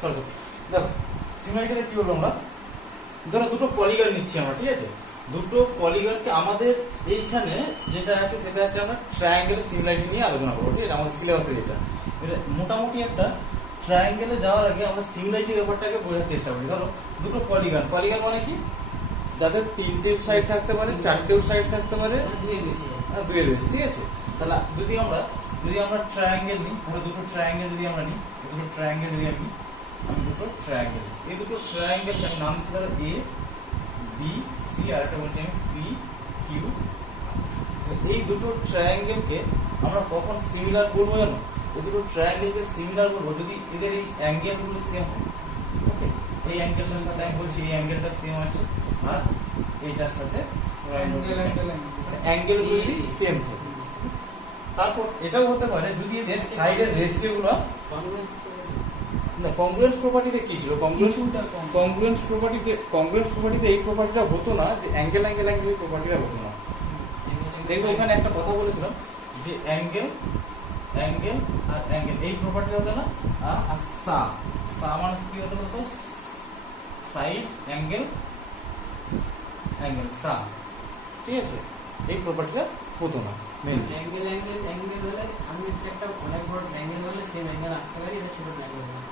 চলো দেখো সিমিলারিটিতে কি হলো আমরা, ধরো দুটো পলিগন নিচ্ছি আমরা, ঠিক আছে? দুটো পলিগনকে আমাদের এইখানে যেটা আছে সেটা হচ্ছে আমরা ট্রায়াঙ্গেলের সিমিলারিটি নিয়ে আলোচনা করবো, ঠিক আছে? আমাদের সিলেবাসে যেটা মোটামুটি একটা ট্রায়াঙ্গেলে যাওয়ার আগে আমরা সিমিলারিটি ব্যাপারটাকে বোঝার চেষ্টা করি। ধরো দুটো পলিগন, পলিগন মানে কি, যাদের তিনটে সাইড থাকতে পারে, চারটেও সাইড থাকতে পারে, দুইয়ের বেশি, ঠিক আছে? তাহলে যদি আমরা ট্রায়াঙ্গেল নিই, তাহলে দুটো ট্রায়াঙ্গেল যদি আমরা নিই, দুটো ট্রায়াঙ্গেল যদি আমি দুটো ট্রায়াঙ্গেল, এই দুটো ট্রায়াঙ্গেলকে আমি নাম দিতে পারি এ বি সি, আর একটা বলছি আমি পি কিউ। এই দুটো ট্রায়াঙ্গেলকে আমরা কখন সিমিলার বলবো জানো? এই দুটো ট্রায়াঙ্গেলকে সিমিলার বলবো যদি এদের এই অ্যাঙ্গেলগুলো সেম হয়। ওকে, এই অ্যাঙ্গেলটার সাথে আমি বলছি এই অ্যাঙ্গেলটা সেম আছে, আর এইটার সাথে অ্যাঙ্গেলগুলো যদি সেম থাকে। তারপর এটাও হতে পারে যদি এদের সাইডের রেশিওগুলো না, কংগ্রুয়েন্স প্রপার্টিতে কি ছিল, কংগ্রুয়েন্স প্রপার্টিতে এই প্রপার্টিটা হতো না, যে অ্যাঙ্গেল প্রপার্টিটা হতো না। দেখবো ওখানে একটা কথা বলেছিলাম যে অ্যাঙ্গেল আর অ্যাঙ্গেল এই প্রপার্টিটা হতো না, আর সা মানে কি হতো বলতো, সাইড অ্যাঙ্গেল সা, ঠিক আছে? এই প্রপার্টিটা হতো না। অ্যাঙ্গেল হলে আমি একটা অনেক বড় অ্যাঙ্গেল হলে সেম অ্যাঙ্গেল আঁকতে পারি, এটা ছোট অ্যাঙ্গেল হলে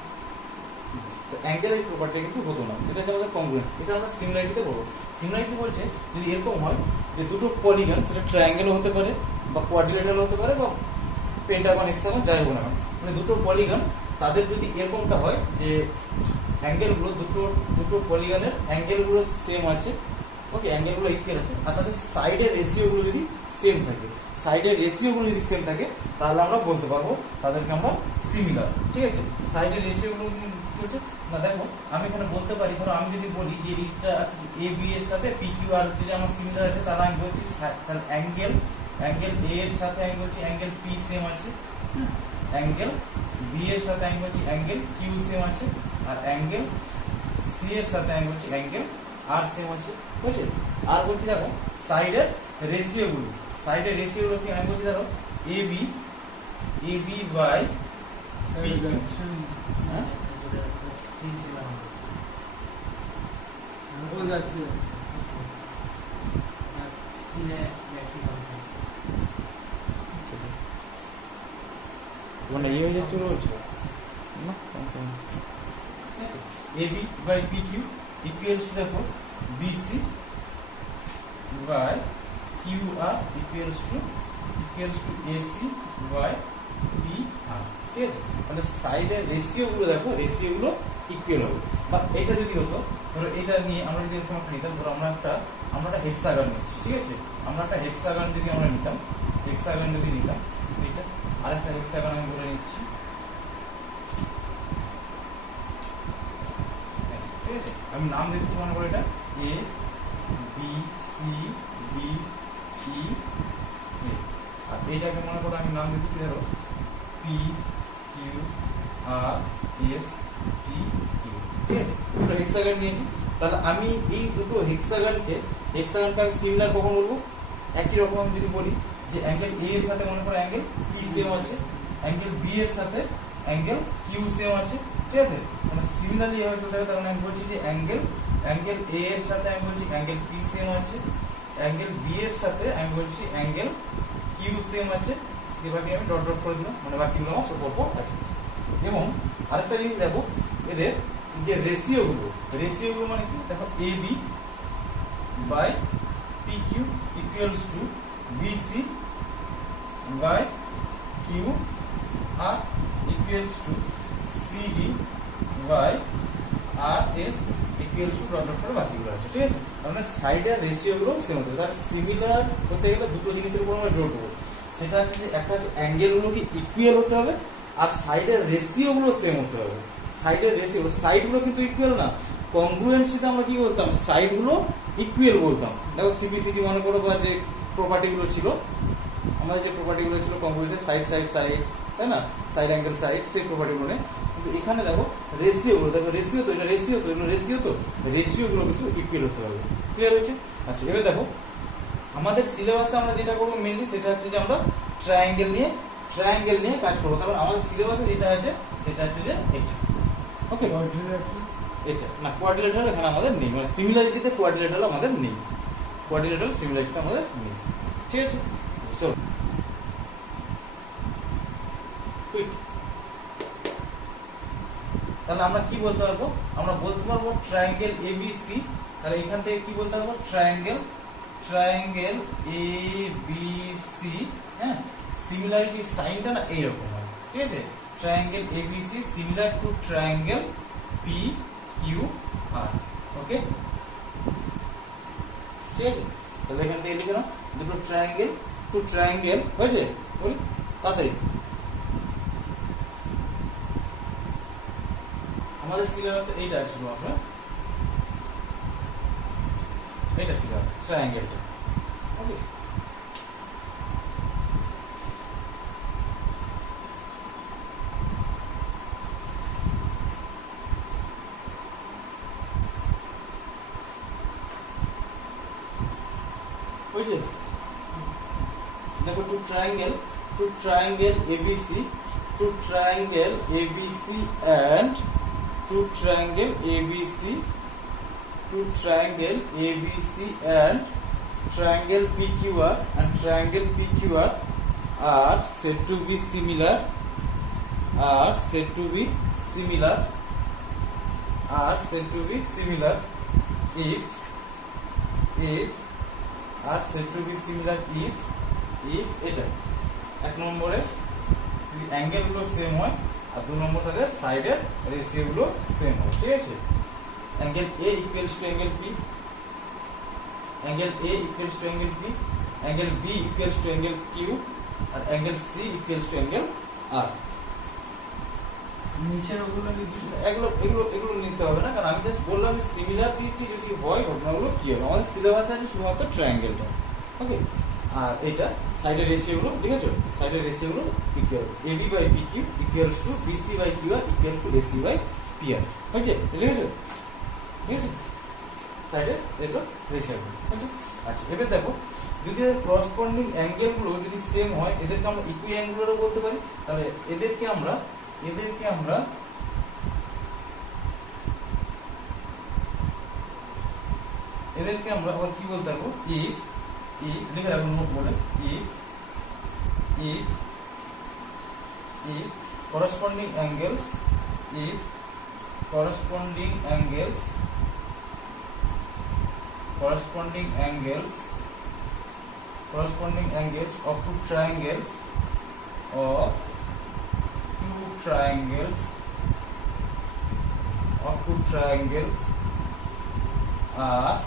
অ্যাঙ্গেল এই প্রপার্টি কিন্তু হতো না। এটা হচ্ছে আমাদের কংগ্রুয়েন্স। এটা আমরা সিমিলারিটিতে বলবো। সিমিলারিটি বলছে যদি এরকম হয় যে দুটো পলিগন, সেটা ট্রায়াঙ্গেলও হতে পারে বা কোয়াড্রিলেটারও হতে পারে বা পেন্টাগন হেক্সাগন যাই হোক না, মানে দুটো পলিগন তাদের যদি এরকমটা হয় যে অ্যাঙ্গেলগুলো দুটো পলিগনের অ্যাঙ্গেলগুলো সেম আছে, ওকে, অ্যাঙ্গেলগুলো ইকুয়াল আছে, আর তাদের সাইডের রেশিওগুলো যদি সেম থাকে, তাহলে আমরা বলতে পারবো তাদেরকে আমরা সিমিলার, ঠিক আছে? সাইডের রেশিওগুলো কি হচ্ছে না, দেখো আমি এখানে বলতে পারি, ধরো আমি যদি বলি যে এইটা এ বি এর সাথে পি কিউ আর যদি আমার সিমিলার আছে, তাহলে আমি বলছি তাহলে অ্যাঙ্গেল এ এর সাথে আমি বলছি অ্যাঙ্গেল পি সেম আছে, অ্যাঙ্গেল বি এর সাথে আমি বলছি অ্যাঙ্গেল কিউ সেম আছে, আর অ্যাঙ্গেল সি এর সাথে আমি বলছি অ্যাঙ্গেল আর সেম আছে, বুঝছে? আর বলছি দেখো সাইডের রেশিওগুলো কি আমি বলছি, ধরো এ বি বাই পি কিউ, হ্যাঁ স্ক্রিন সেভার ও যাচ্ছে স্ক্রিনে ব্যাটারি কম থাকে। মানে এই হয়ে যাচ্ছে বলছো না, A B by P Q equals to দেখো BC by Q R equals to AC by P R, ঠিক আছে? মানে সাইডের রেশিওগুলো দেখো, রেশিওগুলো ইকুয়াল হবে। বা এটা যদি হতো, ধরো এটা নিয়ে আমরা যদি এরকম একটা নিতাম, ধরো আমরা একটা হেক্সাগন নিচ্ছি, ঠিক আছে? আমরা একটা হেক্সাগন যদি আমরা নিতাম, এটা আরেকটা হেক্সাগন আমি বলে নিচ্ছি, ঠিক আছে? আমি নাম দিচ্ছি, মনে করো এটা A B C B E এ, আর এইটাকে মনে করো আমি নাম দিচ্ছি ধরো পি কিউ আর এস টি কিউ, ঠিক আছে? দুটো হেক্সাগন নিয়েছি, তাহলে আমি এই দুটো হেক্সাগনকে আমি সিমিলার কখন বলবো? একই রকম আমি যদি বলি যে অ্যাঙ্গেল এ এর সাথে মনে করো অ্যাঙ্গেল পি সেম আছে, অ্যাঙ্গেল বি এর সাথে অ্যাঙ্গেল কিউ সেম আছে, ঠিক আছে? মানে সিমিলারলি এভাবে চলতে হবে। তার মানে আমি বলছি যে অ্যাঙ্গেল এ এর সাথে আমি বলছি অ্যাঙ্গেল পি সেম আছে, অ্যাঙ্গেল বি এর সাথে আমি বলছি অ্যাঙ্গেল কিউ সেম আছে, এভাবে আমি ডট করে দিলাম, মানে বাকিগুলো আমার সব পর আছে। এবং আরেকটা জিনিস দেখো, এদের যে রেশিওগুলো মানে কি, দেখো A B by P Q equals to BC by Q R equals to CD by R S equals to dot করে বাকিগুলো আছে, ঠিক আছে? মানে সাইডের রেশিওগুলো সেম হতে হবে। তার সিমিলার হতে গেলে দুটো জিনিসের উপর আমরা জোর দেবো, সেটা হচ্ছে যে একটা হচ্ছে অ্যাঙ্গেলগুলোকে ইকুয়াল হতে হবে, আর সাইডের রেশিওগুলো সেম হতে হবে। সাইডগুলো কিন্তু ইকুয়াল না, কংগ্রুয়েন্সিতে আমরা কি বলতাম, সাইডগুলো ইকুয়াল বলতাম। দেখো সিপিসিটি মনে করো, বা যে প্রপার্টিগুলো ছিল, আমাদের যে প্রপার্টিগুলো ছিল কংগ্রুয়েন্সের সাইড, তাই না, সাইড অ্যাঙ্গেল সাইড, সেই প্রপার্টিগুলো নেই। কিন্তু এখানে দেখো রেশিওগুলো, দেখো রেশিওগুলো কিন্তু ইকুয়াল হতে হবে। ক্লিয়ার হয়েছে? আচ্ছা, এবার দেখো আমাদের সিলেবাসে আমরা যেটা করবো মেনলি, সেটা হচ্ছে যে আমরা ট্রায়াঙ্গেল নিয়ে কাজ করবো। তারপর আমাদের সিলেবাসে যেটা আছে সেটা হচ্ছে যে এটা, ওকে। ওকে, এটা না কোয়াড্রিলেটারাল এখানে আমাদের নেই, মানে সিমিলারিটিতে কোয়াড্রিলেটারাল আমাদের নেই, কোয়াড্রিলেটারাল সিমিলারিটিতে আমাদের নেই। ঠিক আছে, চলো কুইক। তাহলে আমরা কি বলতে পারবো, আমরা বলতে পারবো ট্রায়াঙ্গেল এবিসি, তাহলে এখান থেকে কি বলতে পারবো, ট্রায়াঙ্গেল এবিসি, হ্যাঁ, সিমিলারিটি সাইনটা না এইরকম হয়, ঠিক আছে, triangle ABC similar to triangle P Q R, okay, ঠিক আছে। তাহলে এখান থেকে লিখে নাও দুটো ট্রায়াঙ্গেল, টু ট্রায়াঙ্গেল হয়েছে, বলি তাড়াতাড়ি। আমাদের সিলেবাসে এইটা ছিল, আমরা এটা সিলেবাস ট্রায়াঙ্গেলটা, ওকে। বুঝলে, দেখো two triangle ABC, two triangle ABC and two triangle ABC, two triangle ABC and triangle PQR, and triangle PQR are said to be similar, are said to be similar, are said to be similar if are said to be similar if এটা এক নম্বরে যদি angle গুলো same হয়, আর 2 নম্বর থাকে সাইডের ratio গুলো same হয়, ঠিক আছে। Angle A equals to angle P, angle A equals to angle P, angle B equals to angle Q, আর angle C equals to angle R। নিচের ওগুলো এগুলো এগুলো এগুলো নিতে হবে না, কারণ আমি জাস্ট বললাম যে সিমিলারিটি যদি হয় ঘটনাগুলো কি হবে। আমাদের সিলেবাসে আছে শুধুমাত্র ট্রায়াঙ্গেলটা, ওকে। আর এটা সাইডের রেশিওগুলো, ঠিক আছে, সাইডের রেশিওগুলো equal AB by PQ equals to BC by QR equal to AC by PR, হয়েছে, ঠিক আছে, ঠিক আছে, সাইডের এগুলো রেশিওগুলো, ঠিক আছে। আচ্ছা, এবার দেখো যদি এর করসপন্ডিং অ্যাঙ্গেলগুলো যদি সেম হয়, এদেরকে আমরা ইকুইঅ্যাঙ্গুলারও বলতে পারি। তাহলে এদেরকে আমরা আবার কি বলতে পারবো, ইফ লিখে রাখুন নোট বলে, if corresponding angles of two triangles are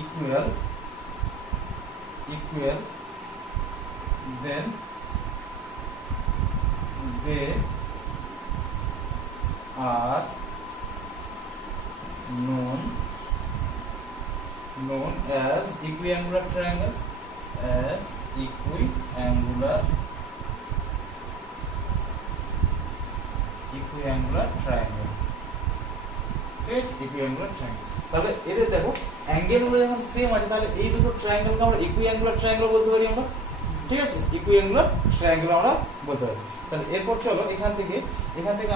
equal, then they are known as equiangular triangle, equiangular triangle, ঠিক আছে, equiangular triangle। তাহলে এদের দেখো অ্যাঙ্গেল গুলো যখন সেম আছে, তাহলে এই দুটো ট্রায়াঙ্গেলকে আমরা ইকুইঅ্যাঙ্গুলার ট্রায়াঙ্গেল বলতে পারি আমরা, ঠিক আছে, ইকুইঅ্যাঙ্গুলার ট্রায়াঙ্গেল আমরা বলতে পারি। তাহলে এরপর চলো এখান থেকে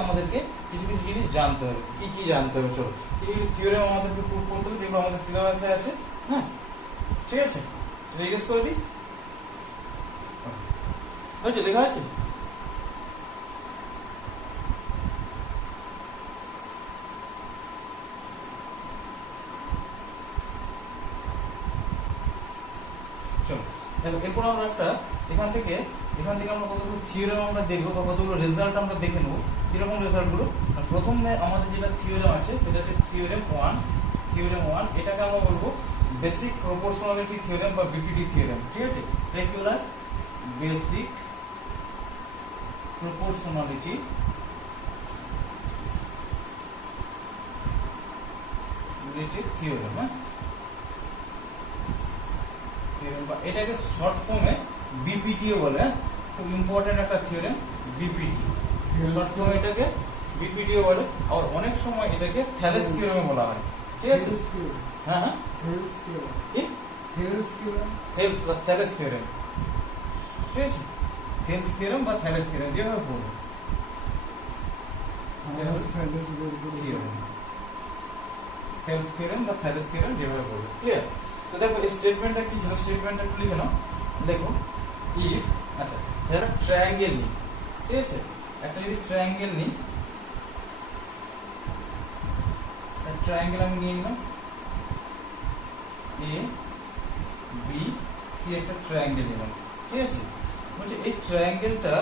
আমাদেরকে কিছু কিছু জিনিস জানতে হবে। কি জানতে হবে, চলো কিছু কিছু থিওরেম আমাদেরকে প্রুভ করতে হবে, যেগুলো আমাদের সিলেবাসে আছে, হ্যাঁ, ঠিক আছে, রিডিউস করে দিই, হয়েছে, লেখা আছে। এরপর আমরা একটা এখান থেকে আমরা কতগুলো থিওরেম আমরা দেখবো, বা কতগুলো রেজাল্ট আমরা দেখে নেবো, কিরকম রেজাল্ট গুলো। প্রথমে আমাদের যেটা থিওরেম আছে সেটা হচ্ছে থিওরেম 1, এটাকে আমরা বলবো বেসিক প্রপোর্শনালিটি থিওরেম বা বিপিটি থিওরেম, ঠিক আছে, রেগুলার বেসিক প্রপোর্শনালিটি থিওরেম, হ্যাঁ, এটাকে শর্ট ফর্মে বিপিটিও বলে, খুব ইম্পর্টেন্ট একটা থিওরেম বিপিটি, শর্ট ফর্মে এটাকে বিপিটিও বলে। আর অনেক সময় এটাকে থ্যালেস থিওরেম বলা হয়, ঠিক আছে, হ্যাঁ থেলস বা থ্যালেস থিওরেম, ঠিক আছে, থেলস থিওরেম বা থ্যালেস থিওরেম যেভাবে বলবো, থেলস থিওরেম বা থ্যালেস থিওরেম যেভাবে বলবো, ক্লিয়ার? তো দেখো এই স্টেটমেন্টটা কি ছিল, স্টেটমেন্টটা একটু লিখে নাও। দেখো ইফ, আচ্ছা ধরো ট্রায়াঙ্গেল নিই, ঠিক আছে? একটা যদি ট্রায়াঙ্গেল নিই, ট্রায়াঙ্গেল আমি নিয়ে নিলাম এ বি সি, একটা ট্রায়াঙ্গেল নিলাম, ঠিক আছে? বলছে এই ট্রায়াঙ্গেলটা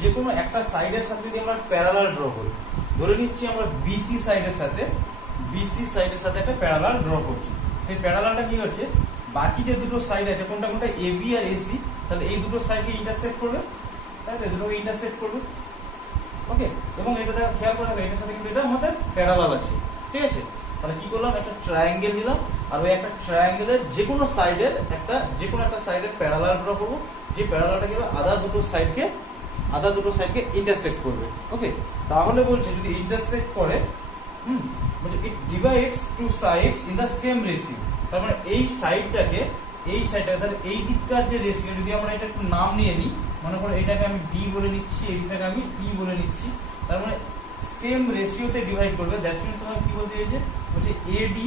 যে কোনো একটা সাইডের সাথে যদি আমরা প্যারালাল ড্র করি, ধরে নিচ্ছি আমরা বিসি সাইডের সাথে একটা প্যারালাল ড্র করছি, সেই প্যারালালটা কি হচ্ছে, বাকি যে দুটো সাইড আছে কোনটা এবি আর এসি, তাহলে এই দুটো সাইডকে ইন্টারসেক্ট করবে, তাই তো? দুটোকে ইন্টারসেক্ট করবে, ওকে? এবং এটা দেখো খেয়াল করে দেখো, এটার সাথে কিন্তু এটা আমাদের প্যারালাল আছে, ঠিক আছে? তাহলে কি করলাম, একটা ট্রায়াঙ্গেল নিলাম, আর ওই একটা ট্রায়াঙ্গেলের যে কোনো একটা সাইডের প্যারালাল ড্র করবো, যে প্যারালালটা কি আদার দুটো সাইডকে ইন্টারসেক্ট করবে, ওকে? তাহলে বলছে যদি ইন্টারসেক্ট করে, বলছে it divides two sides in the same ratio. তার মানে এই সাইডটাকে তাহলে এই দিককার যে রেশিও, যদি আমরা এটা একটু নাম নিয়ে নিই, মনে করো এটাকে আমি ডি বলে নিচ্ছি, এই দিকটাকে আমি ই বলে নিচ্ছি, তার মানে সেম রেশিওতে ডিভাইড করবে। দ্যাটস মিন্স তোমাকে কি বলতে চাইছে, বলছে AD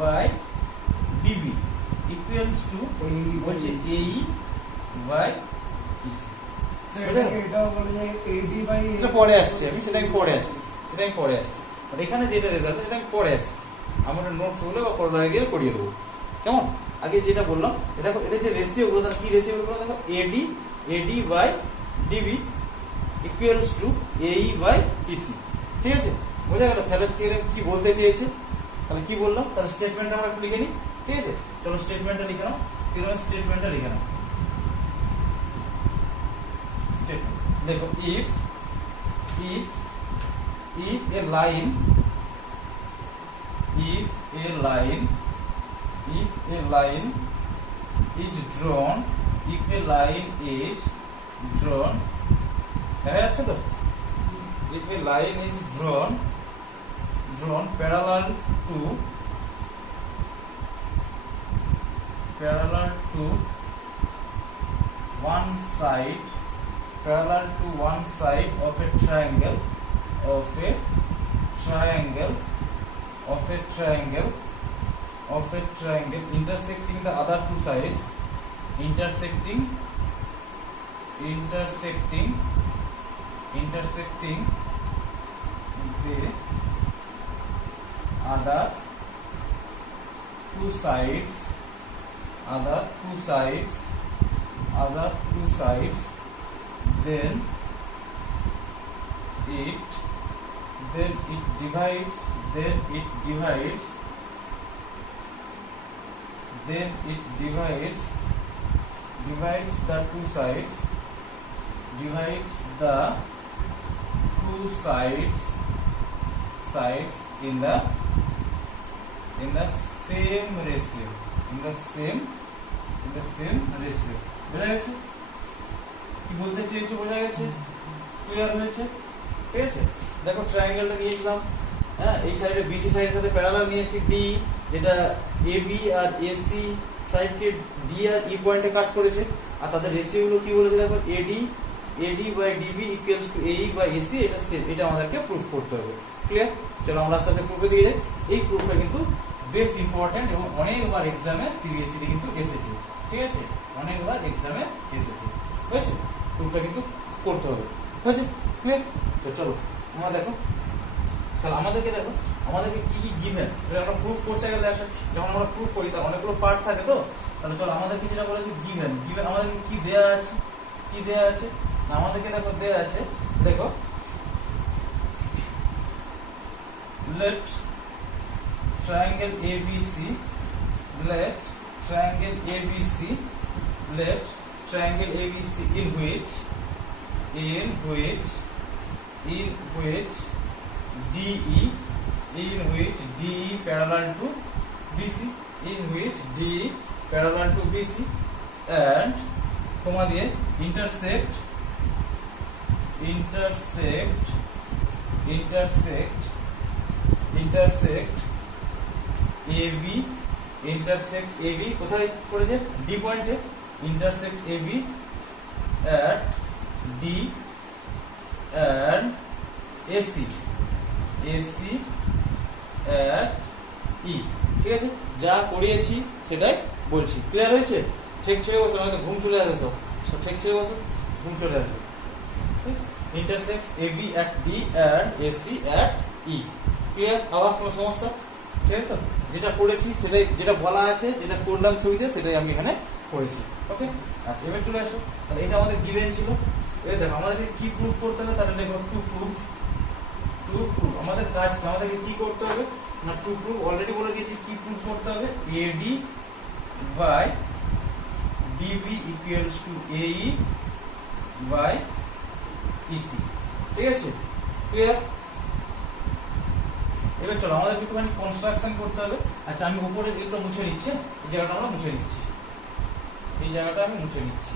by DB equals to, বলছে এই বাই ইসি। এটাও বলে যে এডি বাই, সেটা পরে আসছে, সেটাই পরে আসছি। আর এখানে যেটা রেজাল্ট সেটা আমি পরে আসছি, আমরা নোটস গুলো বা পড়ার গিয়ে করিয়ে দেবো, কেমন? আগে যেটা বললাম, দেখো এদের যে রেশিও গুলো, কি রেশিও গুলো দেখো, AD by DB equals to AE by EC, ঠিক আছে? বোঝা গেল থ্যালেস থিওরেম কি বলতে চেয়েছে? তাহলে কি বললাম, তাহলে স্টেটমেন্টটা আমরা একটু লিখে নিই, ঠিক আছে? চলো স্টেটমেন্টটা লিখে নাও, থিওরেম স্টেটমেন্টটা লিখে নাও। স্টেটমেন্ট দেখো, if a line is drawn, দেখা যাচ্ছে তো? if a line is drawn parallel to one side of a triangle intersecting the other two sides, intersecting the other two sides, then it divides the two sides in the same ratio, বোঝা গেছে? কি বলতে চেয়েছে বোঝা গেছে? Clear হয়েছে? ঠিক আছে? দেখো ট্রায়াঙ্গেলটা নিয়েছিলাম, হ্যাঁ, এই সাইডে বিসি সাইডের সাথে প্যারালাল নিয়েছি ডি, যেটা এবি আর এসি সাইডকে ডি আর ই পয়েন্টে কাট করেছে, আর তাদের রেশিও গুলো কি বলেছে দেখো, AD by DB equals to AE by AC, এটা সেম, এটা আমাদেরকে প্রুফ করতে হবে, ক্লিয়ার? চলো আমরা আস্তে আস্তে প্রুফের দিকে যাই। এই প্রুফটা কিন্তু বেশ ইম্পর্টেন্ট এবং অনেকবার এক্সামে সিবিএসসি কিন্তু এসেছে, ঠিক আছে? অনেকবার এক্সামে এসেছে, হয়েছে? প্রুফটা কিন্তু করতে হবে, হয়েছে? ক্লিয়ার? তো চলো আমরা দেখো, তাহলে আমাদেরকে কি গিভেন, এটা আমরা প্রুফ করতে গেলে একটা, যখন আমরা প্রুফ করি তার অনেকগুলো পার্ট থাকে, তো তাহলে চলো আমাদেরকে যেটা বলেছে গিভেন আমাদেরকে কি দেয়া আছে, না আমাদেরকে দেখো দেয়া আছে, দেখো let triangle ABC in which DE parallel to BC, and comma দিয়ে intersect AB intersect AB কোথায় পড়েছে D পয়েন্টে intersect AB at D and AC at E ঠিক আছে যা করিয়েছি সেটাই বলছি ক্লিয়ার হয়েছে ঠিক ছেড়ে বসো নয়তো ঘুম চলে আসবে সব ঠিক ছেড়ে বসো ঘুম চলে আসবে intersects AB at D and AC at E clear আওয়াজ কোনো সমস্যা ঠিক আছে তো যেটা করেছি সেটাই যেটা বলা আছে যেটা করলাম ছবিতে সেটাই আমি এখানে করেছি ওকে আচ্ছা এবার চলে আসো তাহলে এটা আমাদের গিভেন ছিল এবার দেখো আমাদেরকে কি প্রুফ করতে হবে তাহলে দেখো টু প্রুফ আমাদের কাজ আমাদেরকে কি করতে হবে না টু প্রুফ অলরেডি বলে দিয়েছি কি প্রুফ করতে হবে AD by DB equals to AE by EC ঠিক আছে ক্লিয়ার এবার চলো আমাদের একটুখানি কনস্ট্রাকশন করতে হবে আচ্ছা আমি উপরে একটু মুছে নিচ্ছি এই জায়গাটা আমরা মুছে নিচ্ছি এই জায়গাটা আমি মুছে নিচ্ছি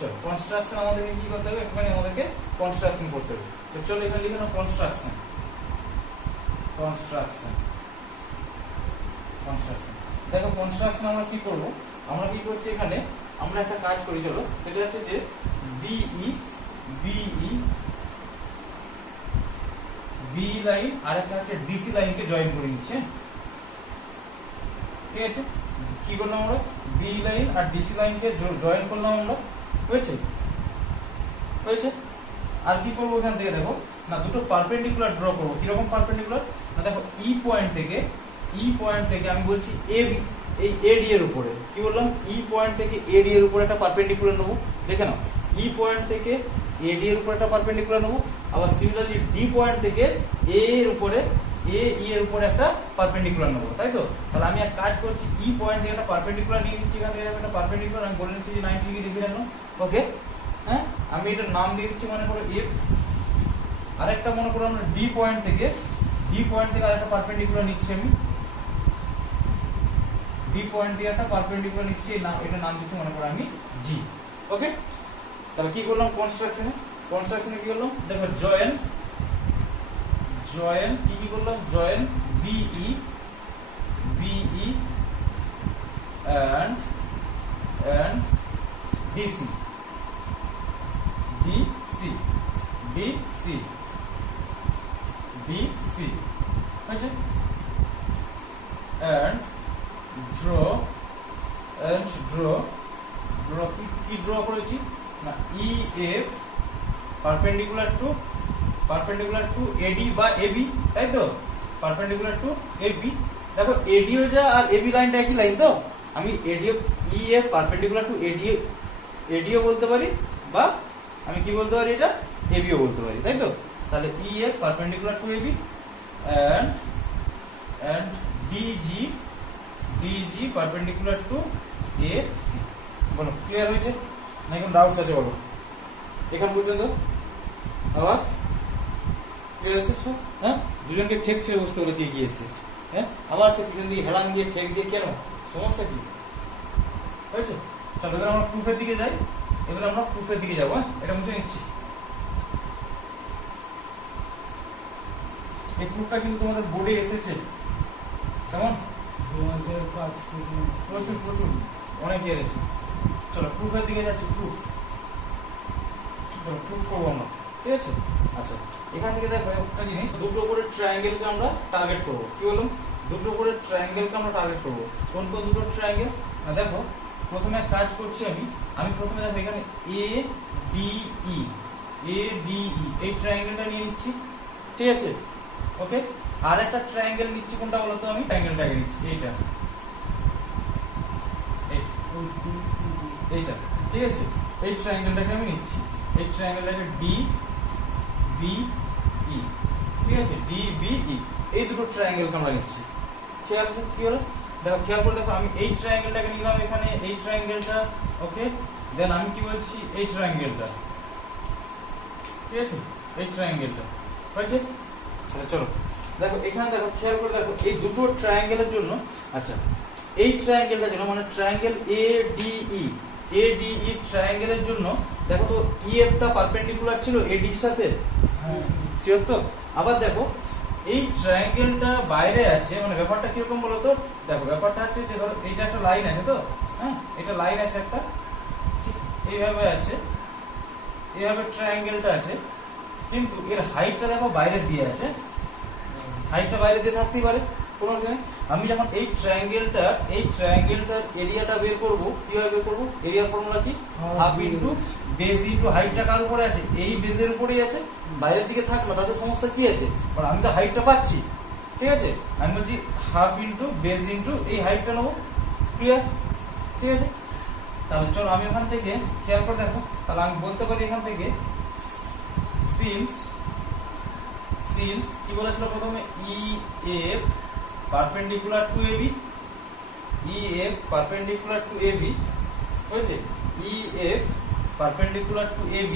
চলো কনস্ট্রাকশন আমাদেরকে কি করতে হবে একটুখানি আমাদেরকে কনস্ট্রাকশন করতে হবে তো চলো এখানে লিখে নাও কনস্ট্রাকশন দেখো কনস্ট্রাকশন আমরা কি করব আমরা কি করছি এখানে আমরা একটা কাজ করি চলো সেটা হচ্ছে যে বি লাইন আর একটা হচ্ছে ডিসি লাইনকে জয়েন করে নিচ্ছে ঠিক আছে কি করলাম আমরা বি লাইন আর ডিসি লাইনকে জয়েন করলাম আমরা হয়েছে আর কি করবো এখান থেকে দেখো না দুটো পারপেন্ডিকুলার ড্র করবো কিরকম পারপেন্ডিকুলার না দেখো ই পয়েন্ট থেকে আমি বলছি এবি এই এডি এর উপরে কি বললাম ই পয়েন্ট থেকে এডি এর উপরে একটা পারপেন্ডিকুলার নেবো দেখে নাও ই পয়েন্ট থেকে এডি এর উপরে একটা পারপেন্ডিকুলার নেবো আবার সিমিলারলি ডি পয়েন্ট থেকে এ এর উপরে এর উপরে একটা পারপেন্ডিকুলার নেবো তাই তো তাহলে আমি এক কাজ করছি ই পয়েন্ট থেকে একটা পারপেন্ডিকুলার নিয়ে নিচ্ছি এখান থেকে একটা পারপেন্ডিকুলার আমি বলে নিচ্ছি যে 90 ডিগ্রি দেখে নাও ওকে হ্যাঁ আমি এটার নাম দিয়ে দিচ্ছি মনে করো এফ আরেকটা মনে করো আমরা ডি পয়েন্ট থেকে আরেকটা পারপেন্ডিকুলার নিচ্ছি আমি ডি পয়েন্ট থেকে একটা পারপেন্ডিকুলার নিচ্ছি এটা নাম দিচ্ছি মনে করো আমি জি ওকে তাহলে কি করলাম কনস্ট্রাকশনে কি করলাম দেখো জয়েন কি করলাম জয়েন বিই and DC আছে and draw কি ড্র করেছি না EF পারপেন্ডিকুলার টু AD বা AB তাই তো পারপেন্ডিকুলার টু AB দেখো ADও যা আর AB লাইনটা একই লাইন তো আমি ADও EF পারপেন্ডিকুলার টু ADও বলতে পারি বা আমি কি বলতে পারি এটা ABও বলতে পারি তাই তো তাহলে EF perpendicular to AB and DG perpendicular to AC বলো ক্লিয়ার হয়েছে না এখন ডাউটস আছে বলো এখান পর্যন্ত আওয়াজ ক্লিয়ার আছে সব হ্যাঁ দুজনকে ঠেক ছেড়ে বসতে বলেছি গিয়েছে হ্যাঁ আবার সে পিছন দিকে হেলান দিয়ে ঠেক দিয়ে কেন সমস্যা কি হয়েছে চলো এবার আমরা প্রুফের দিকে যাই যাবো হ্যাঁ এটা মুছে নিচ্ছি এই প্রুফটা কিন্তু তোমাদের বোর্ডে এসেছে কেমন 2005 থেকে প্রচুর অনেক ইয়ার এসেছে চলো প্রুফের দিকে যাচ্ছি প্রুফ করবো আমরা ঠিক আছে আচ্ছা এখান থেকে দেখো একটা জিনিস দুটো উপরের ট্রায়াঙ্গেলকে আমরা টার্গেট করবো কি বললাম দুটো উপরের ট্রায়াঙ্গেলকে আমরা টার্গেট করবো কোন দুটো ট্রায়াঙ্গেল না দেখো প্রথমে কাজ করছি আমি প্রথমে দেখো এখানে ADE এই ট্রায়াঙ্গেলটা নিয়ে নিচ্ছি ঠিক আছে ওকে আর একটা ট্রায়াঙ্গেল নিচ্ছি কোনটা বলো তো আমি ট্রায়াঙ্গেলটাকে নিচ্ছি এইটা ঠিক আছে এই ট্রায়াঙ্গেলটাকে আমি নিচ্ছি এই ট্রায়াঙ্গেলটাকে DBE ঠিক আছে DBE এই দুটো ট্রায়াঙ্গেলকে আমরা নিচ্ছি ঠিক আছে কি হলো দেখো খেয়াল করে দেখো আমি এই ট্রায়াঙ্গেলটাকে নিলাম এখানে এই ট্রায়াঙ্গেলটা ওকে দেন আমি কি বলছি এই ট্রায়াঙ্গেলটা ঠিক আছে এই ট্রায়াঙ্গেলটা হয়েছে তাহলে চলো দেখো এখানে দেখো খেয়াল করে দেখো এই দুটো ট্রায়াঙ্গেলের জন্য আচ্ছা এই ট্রায়াঙ্গেলটার জন্য মানে ট্রায়াঙ্গেল ADE ADE ট্রায়াঙ্গেলের জন্য দেখো তো EF টা পারপেন্ডিকুলার ছিল AD এর সাথে, হ্যাঁ শিওর তো? আবার দেখো এই ট্রায়াঙ্গেলটা বাইরে আছে, মানে ব্যাপারটা কিরকম বলো তো? দেখো ব্যাপারটা হচ্ছে যে ধরো এইটা একটা লাইন আছে তো, হ্যাঁ এটা লাইন আছে একটা, ঠিক এইভাবে আছে, এইভাবে ট্রায়াঙ্গেলটা আছে, কিন্তু এর হাইটটা দেখো বাইরে দিয়ে আছে, হাইটটা বাইরে দিয়ে থাকতেই পারে কোনো অসুবিধা নেই। আমি যখন এই ট্রায়াঙ্গেলটার এরিয়াটা বের করব, কিভাবে বের করব? এরিয়ার ফর্মুলা কি? হাফ ইনটু বেজ ইনটু হাইটটা কার উপরে আছে? এই বেজের উপরেই আছে, বাইরের দিকে থাক না, তাতে সমস্যা কি আছে? কারণ আমি তো হাইটটা পাচ্ছি, ঠিক আছে? আমি বলছি হাফ ইনটু বেজ ইনটু এই হাইটটা নেবো, ক্লিয়ার? ঠিক আছে, তাহলে চলো আমি ওখান থেকে খেয়াল করে দেখো, তাহলে আমি বলতে পারি এখান থেকে সিন্স কি বলেছিল প্রথমে? EF perpendicular to AB, EF perpendicular to AB, বুঝেছে? EF perpendicular to AB,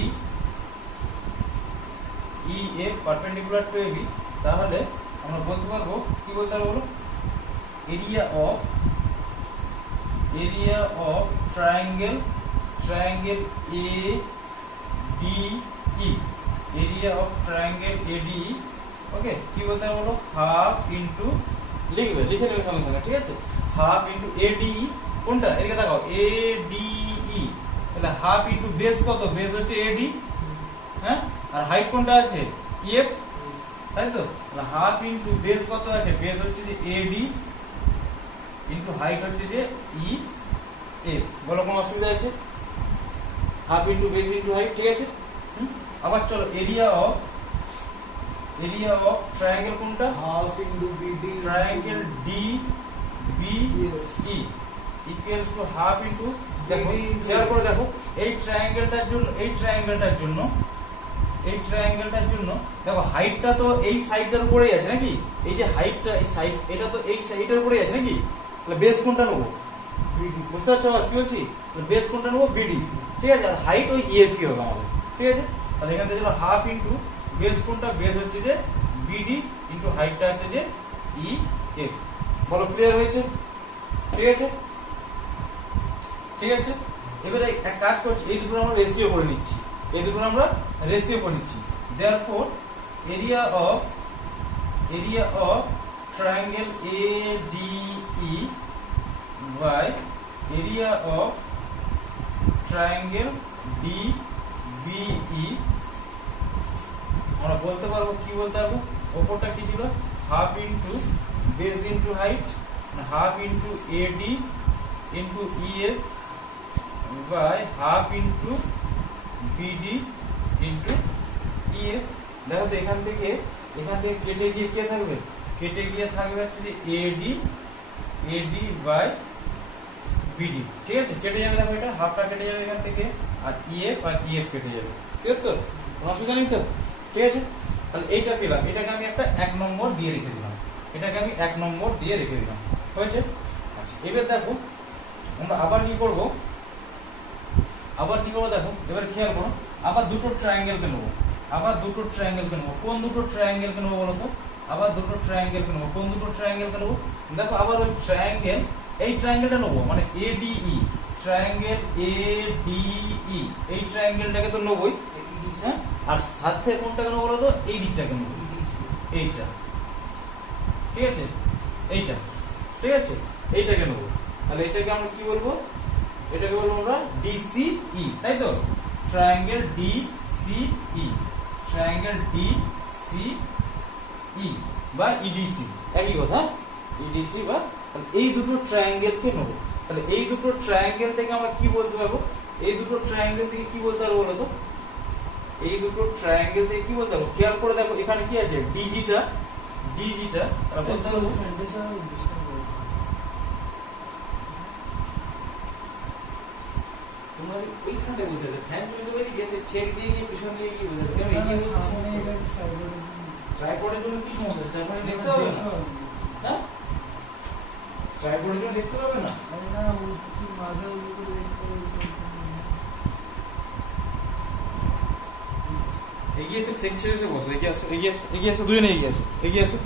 EF perpendicular to AB, তাহলে আমরা বলতে পারবো, কি বলতে পারবো বলো? Area of triangle ADE, area of triangle ADE, ওকে, কি বলতে হবে বলো? হাফ ইনটু, লিখে নেবে সঙ্গে সঙ্গে, ঠিক আছে? হাফ ইনটু ADE, কোনটা? এদিকে দেখাও, ADE, তাহলে হাফ ইনটু বেস কত? বেস হচ্ছে AD, হ্যাঁ, আর হাইট কোনটা আছে? EF, তাই তো? তাহলে হাফ ইনটু বেস কত আছে? বেস হচ্ছে যে AD ইনটু হাইট হচ্ছে যে EF, বলো কোনো অসুবিধা আছে? Half into base into height, ঠিক আছে? আবার চলো এরিয়া অফ ট্রায়াঙ্গেল কোনটা? Half into BD triangle DBE equals to half into, দেখো শেয়ার করে দেখো, এই ট্রায়াঙ্গেলটার জন্য দেখো হাইটটা তো এই সাইডটার উপরেই আছে নাকি? এই যে হাইটটা, এই সাইড, এটা তো এই সাইডের উপরেই আছে নাকি? তাহলে বেস কোনটা নেবো? BD বুঝতে পারছো বাস কি বলছি? বেস কোনটা নেবো? BD, ঠিক আছে? আর হাইট ওই EF কি হবে আমাদের, ঠিক আছে? তাহলে এখান থেকে হাফ ইনটু বেস কোনটা? বেস হচ্ছে যে BD ইনটু হাইটটা হচ্ছে যে EF, বলো ক্লিয়ার হয়েছে? ঠিক আছে, ঠিক আছে। এবারে এক কাজ করছি, এই দুটো আমরা রেশিও করে নিচ্ছি, therefore area of triangle ADE by area of triangle DBE, আমরা বলতে পারবো, কি বলতে পারবো? ওপরটা কি ছিল? Half into base into height, half into AD into EF by half into BD into EF। দেখো তো এখান থেকে কেটে গিয়ে কি থাকবে? হচ্ছে যে AD বাই BD, ঠিক আছে? কেটে যাবে, দেখো এটা হাফটা কেটে যাবে এখান থেকে, আর EF কেটে যাবে, ঠিক তো? কোনো অসুবিধা নেই তো, ঠিক আছে? তাহলে এইটা পেলাম, এটাকে আমি একটা 1 নম্বর দিয়ে রেখে দিলাম, হয়েছে? আচ্ছা, এবার দেখো আমরা আবার কি করব দেখো, এবার খেয়াল করো, আবার দুটো ট্রায়াঙ্গেলকে নেবো, কোন দুটো ট্রায়াঙ্গেলকে নেবো বলো তো? কোন দুটো ট্রায়াঙ্গেলকে নেবো? দেখো আবার ওই ট্রায়াঙ্গেল, এই ট্রায়াঙ্গেলটা নেবো, মানে ADE, ট্রায়াঙ্গেল ADE, এই ট্রায়াঙ্গেলটাকে তো নেবোই, হ্যাঁ, আর সাথে কোনটাকে নেবো বলো তো? এই দিকটাকে নেবো, এইটা, ঠিক আছে? এইটাকে নেবো। তাহলে এটাকে আমরা কি বলবো? এটাকে বলবো আমরা DCE, তাই তো? ট্রায়াঙ্গেল DCE বা EDC, একই কথা, EDC বা, এই দুটো ট্রায়াঙ্গেলকে নেবো। তাহলে এই দুটো ট্রায়াঙ্গেল থেকে আমরা কি বলতে পারবো? বলো তো? খেয়াল করে দেখো, এখানে কি আছে? ডিজিটা, তাহলে বলতে পারবো তোমরা ওইখানে বসে আছে, ফ্যান চলে যাবে, গেছে ছেড়ে দিয়ে গিয়ে পিছন দিয়ে গিয়ে বসে আছে, কেন এগিয়ে ট্রাইপডের জন্য কি সমস্যা? ট্রাইপডে দেখতে হবে না, হ্যাঁ? ট্রাইপডের জন্য দেখতে পাবে না? এগিয়ে এসে ঠিক ছেড়ে এসে বসো, এগিয়ে আসো, দুজনে এগিয়ে আসো,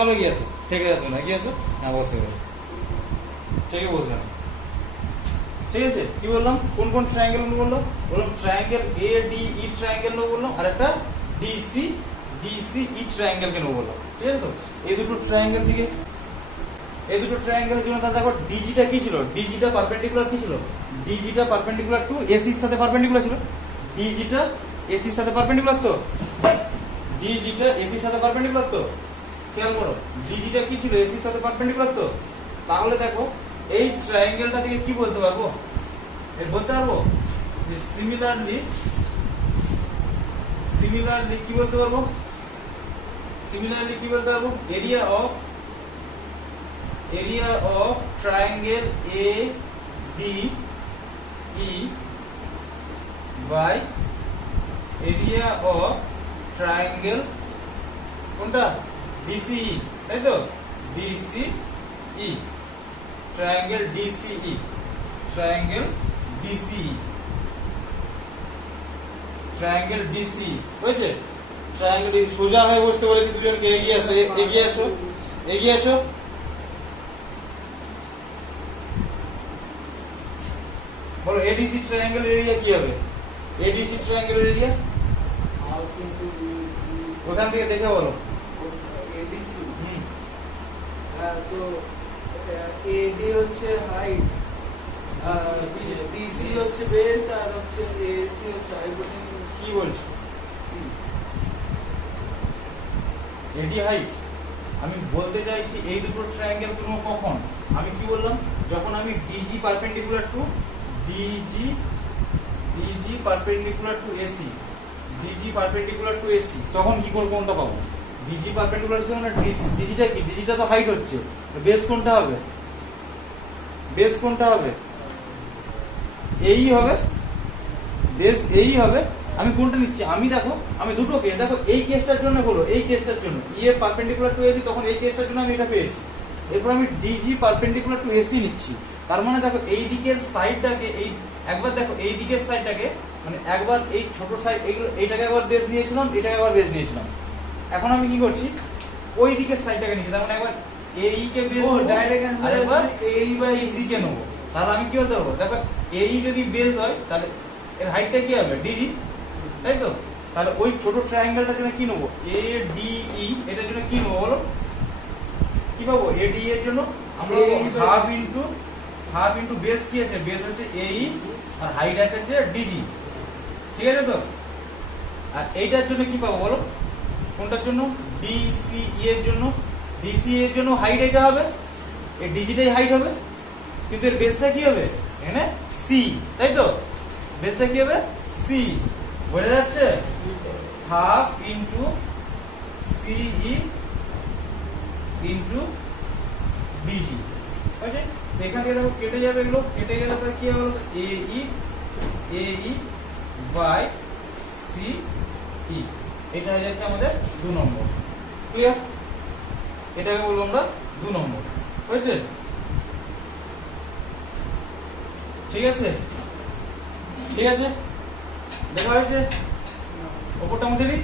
আরো এগিয়ে আসো, ঠিক আছে? না এগিয়ে আসো, হ্যাঁ বসে গেলো, ঠিক বসবে না, ঠিক আছে, কি বললাম কোন কোন ট্রায়াঙ্গেল বললাম, triangle A D E triangle নেবো বললাম, আর একটা ডিসি ই ট্রায়াঙ্গেল কে নেবো বললাম। ঠিক আছে, তো এই দুটো ট্রায়াঙ্গেল থেকে এই দুটো ট্রায়াঙ্গেলের জন্য তাহলে দেখো ডিজিটা কি ছিল, ডিজিটা পারপেন্ডিকুলার কি ছিল, ডিজিটা পারপেন্ডিকুলার টু এসি এর সাথে পারপেন্ডিকুলার ছিল, ডিজিটা এসি এর সাথে পারপেন্ডিকুলার, তো ডিজিটা এসি এর সাথে পারপেন্ডিকুলার, তো খেয়াল করো ডিজিটা কি ছিল, এসি এর সাথে পারপেন্ডিকুলার। তো তাহলে দেখো এই ট্রায়াঙ্গেলটা থেকে কি বলতে পারবো, বলতে পারবো যে সিমিলারলি কি বলতে পারবো, সিমিলারলি কি বলতে পারবো, area of triangle A B E by area of triangle কোনটা ডিসিই, তাই তো DCE, triangle DCE, triangle DC হয়েছে। ট্রায়াঙ্গেল সোজা হয়ে বসতে বলেছি দুজনকে, এগিয়ে আসো এগিয়ে আসো। বলো এডিসি ট্রায়াঙ্গেল এরিয়া কি হবে, ADC triangle area half into ওখান থেকে দেখে বলো। ADC তো AD হচ্ছে হাইট, DC হচ্ছে বেস, আর হচ্ছে AC হচ্ছে হাইপোটেনিউস। কি বলছো এডি হাইট, আমি বলতে চাইছি এই দুটো ট্রায়াঙ্গেল গুলো কখন, আমি কি বললাম, যখন আমি DG perpendicular to DG perpendicular to AC, DG perpendicular to AC, তখন কি করব, কোনটা পাবো, ডিজি পারপেন্ডিকুলার টু মানে ডিজিটা কি, ডিজিটা তো হাইট হচ্ছে, বেস কোনটা হবে, বেস কোনটা হবে, এই হবে, বেস এই হবে। আমি কোনটা নিচ্ছি, আমি দেখো আমি দুটো কেস, দেখো এই কেসটার জন্য হলো, এই কেসটার জন্য ই এর পারপেন্ডিকুলার টু এসি, তখন এই কেসটার জন্য আমি এটা পেয়েছি। এরপর আমি ডিজি পারপেন্ডিকুলার টু এসি নিচ্ছি, তার মানে দেখো এই দিকের সাইডটাকে, এই একবার দেখো এই দিকের সাইডটাকে, মানে একবার এই ছোট সাইড এইটাকে একবার বেস নিয়েছিলাম, এটাকে একবার বেস নিয়েছিলাম। এখন আমি কি করছি, ওই দিকের সাইডটাকে নিচ্ছি, তার মানে একবার এই কে বেস ডাইরেক্ট আর অ্যান্সার একবার আসবে এই বাই এই দিকে নেবো। তাহলে আমি কি বলতে পারবো, দেখো এই যদি বেস হয় তাহলে এর হাইটটা কি হবে ডিজি, তাই তো। তাহলে ওই ছোট ট্রায়াঙ্গেলটার জন্য কি নেবো, এ ডি ই, এটার জন্য কি নেবো বলো, কি পাবো, এ ডি এর জন্য আমরা হাফ ইনটু বেস কি আছে, বেস হচ্ছে এ ই আর হাইট আছে হচ্ছে ডিজি, ঠিক আছে তো। আর এইটার জন্য কি পাবো বলো, কোনটার জন্য, ডিসি এর জন্য, ডিসি এর জন্য হাইট এটা হবে, এই ডিজিটাই হাইট হবে, কিন্তু এর বেসটা কি হবে এখানে সি, তাই তো, বেসটা কি হবে সি, বোঝা যাচ্ছে, হাফ ইনটু সিই ইনটু ডিজি, ঠিক আছে। এখান থেকে দেখো কেটে যাবে, এগুলো কেটে গেলে তাহলে কি হবে, এ ই বাই সি ই, এটা হয়ে যাচ্ছে আমাদের 2 নম্বর, ক্লিয়ার, এটাকে বলবো আমরা 2 নম্বর, হয়েছে, ঠিক আছে, ঠিক আছে, দেখা হয়েছে, ওপরটা মুছে দিই।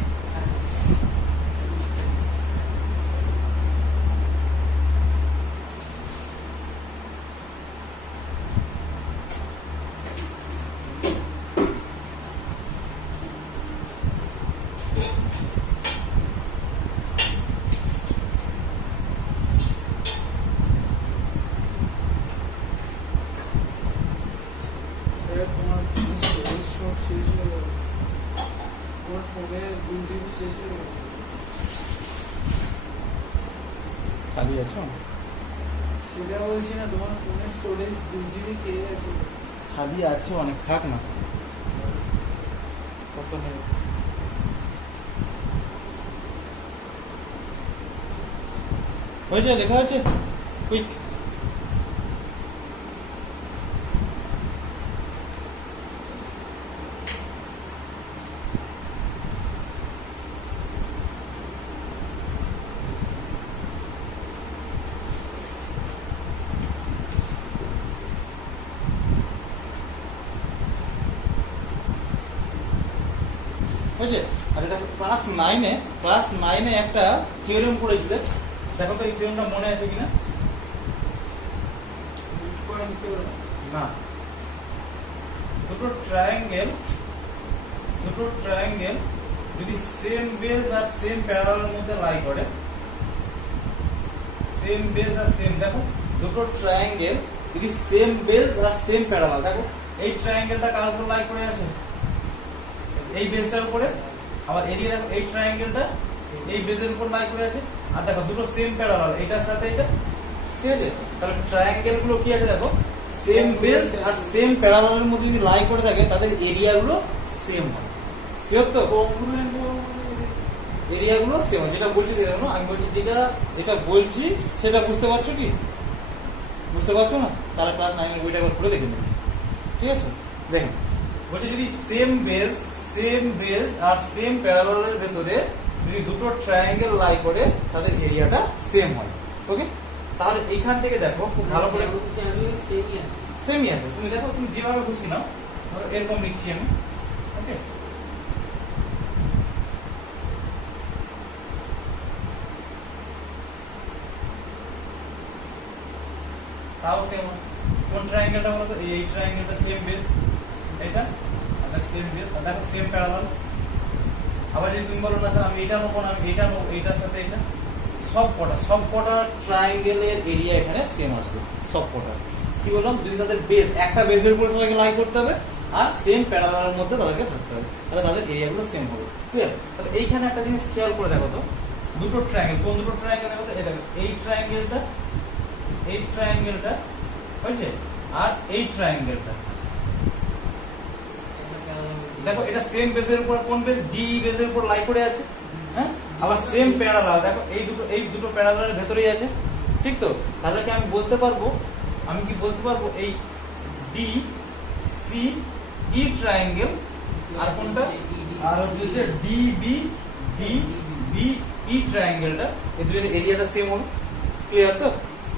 স্যার তোমার স্টোরেজ সব শেষ হয়ে গেল, তোমার ফোনে 2 GB শেষ হয়ে গেছে। খালি আছো, সেটা বলছি না, তোমার ফোনে স্টোরেজ 2 GB খেয়ে গেছে। খালি আছে অনেক, থাক না, কত নেই, হয়েছে, লেখা হয়েছে, কুইক, হয়েছে। আচ্ছা দেখো ক্লাস 9-এ একটা থিওরেম পড়েছিলে, দেখো তো এই থিওরেমটা মনে আছে কিনা, বিটকয়েন theorem। না দুটো ট্রায়াঙ্গেল যদি সেম বেস আর সেম প্যারালালের মধ্যে লাই করে, সেম বেস আর সেম, দেখো দুটো ট্রায়াঙ্গেল যদি সেম বেস আর সেম প্যারালাল, দেখো এই ট্রায়াঙ্গেলটা কার উপর লাই করে আছে, এই বেসটার উপরে, আবার এদিকে দেখো এই ট্রায়াঙ্গেলটা এই বেসের উপর লাই করে আছে, আর দেখো দুটো সেম প্যারালাল এটার সাথে এটা, ঠিক আছে? তাহলে ট্রায়াঙ্গেল গুলো কি আছে দেখো, সেম বেস আর সেম প্যারালালের মধ্যে যদি লাই করে থাকে তাদের এরিয়া গুলো সেম হয়। শিওর তো? এরিয়া গুলো সেম, যেটা বলছি সেটা না, আমি বলছি যেটা বলছি সেটা বুঝতে পারছো কি? বুঝতে পারছো না? তাহলে ক্লাস 9 এর বইটা একবার খুলে দেখে নিন, ঠিক আছে? দেখেন বলছে যদি সেম বেস আর সেম প্যারালালের ভেতরে যদি দুটো ট্রায়াঙ্গেল লাই করে তাদের এরিয়াটা সেম হয়। ওকে, তাহলে এইখান থেকে দেখো খুব ভালো করে সেমই আছে, তুমি দেখো তুমি যেভাবে খুশি নাও, ধরো এরকম লিখছি আমি, ওকে? তাও সেম, কোন ট্রায়াঙ্গেলটা বলো তো? এই ট্রায়াঙ্গেলটা সেম বেস, এটা আর সেম বেস, আর দেখো সেম প্যারালাল। আবার যদি তুমি বলো না স্যার আমি এটা নেবো না, আমি এটা নেবো, এটার সাথে এটা, সবকটা ট্রায়াঙ্গেলের এরিয়া এখানে সেম আসবে, সবকটা। কি বললাম? যদি তাদের বেস, একটা বেসের উপর সবাইকে লাই করতে হবে আর সেম প্যারালালের মধ্যে তাদেরকে থাকতে হবে, তাহলে তাদের এরিয়াগুলো সেম হবে। ক্লিয়ার? তাহলে এইখানে একটা জিনিস খেয়াল করে দেখো তো, দুটো ট্রায়াঙ্গেল, কোন দুটো ট্রায়াঙ্গেল দেখো তো? এই দেখো এই ট্রায়াঙ্গেলটা হয়েছে, আর এই ট্রায়াঙ্গেলটা, দেখো এটা সেম বেসের উপর, কোন বেস? ডি বেসের উপর লাই করে আছে, হ্যাঁ? আবার সেম প্যারালাল, দেখো এই দুটো প্যারালালের ভেতরেই আছে, ঠিক তো? তাহলে কি আমি বলতে পারবো, এই ডি সি ই ট্রায়াঙ্গেল আর কোনটা, আর হচ্ছে যে ডি বি ই ট্রায়াঙ্গেলটা, এই দুজনের এরিয়াটা সেম হবে। ক্লিয়ার তো?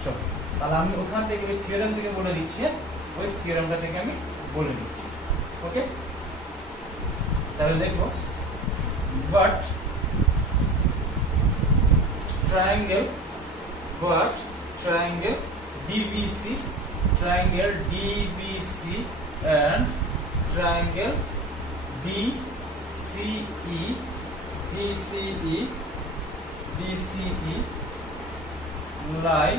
চলো তাহলে আমি ওখান থেকে ওই থিওরেম থেকে বলে দিচ্ছি, ওই থিওরেমটা থেকে আমি বলে দিচ্ছি। ওকে, তাহলে দেখো, but triangle DBC and triangle DCE lie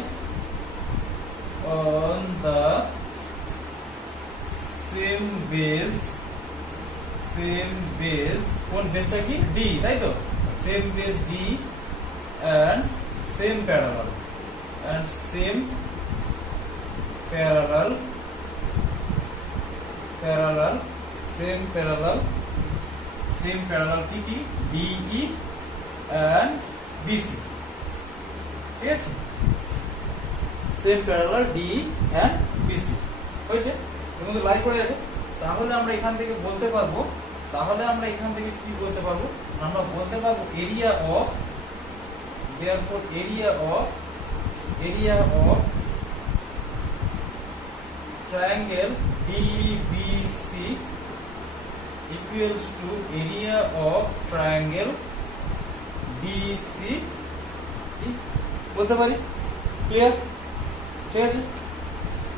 on the same base, কোন বেসটা কি? D, তাই তো? Same base D and same parallel কি DE and BC, ঠিক আছে? Same parallel DE and BC হয়েছে, এর মধ্যে লাইন করে আছে। তাহলে আমরা এখান থেকে বলতে পারবো, কি বলতে পারবো? আমরা বলতে পারবো area of, therefore area of triangle DBC equals to area of triangle BC, বলতে পারি। ক্লিয়ার? ঠিক আছে,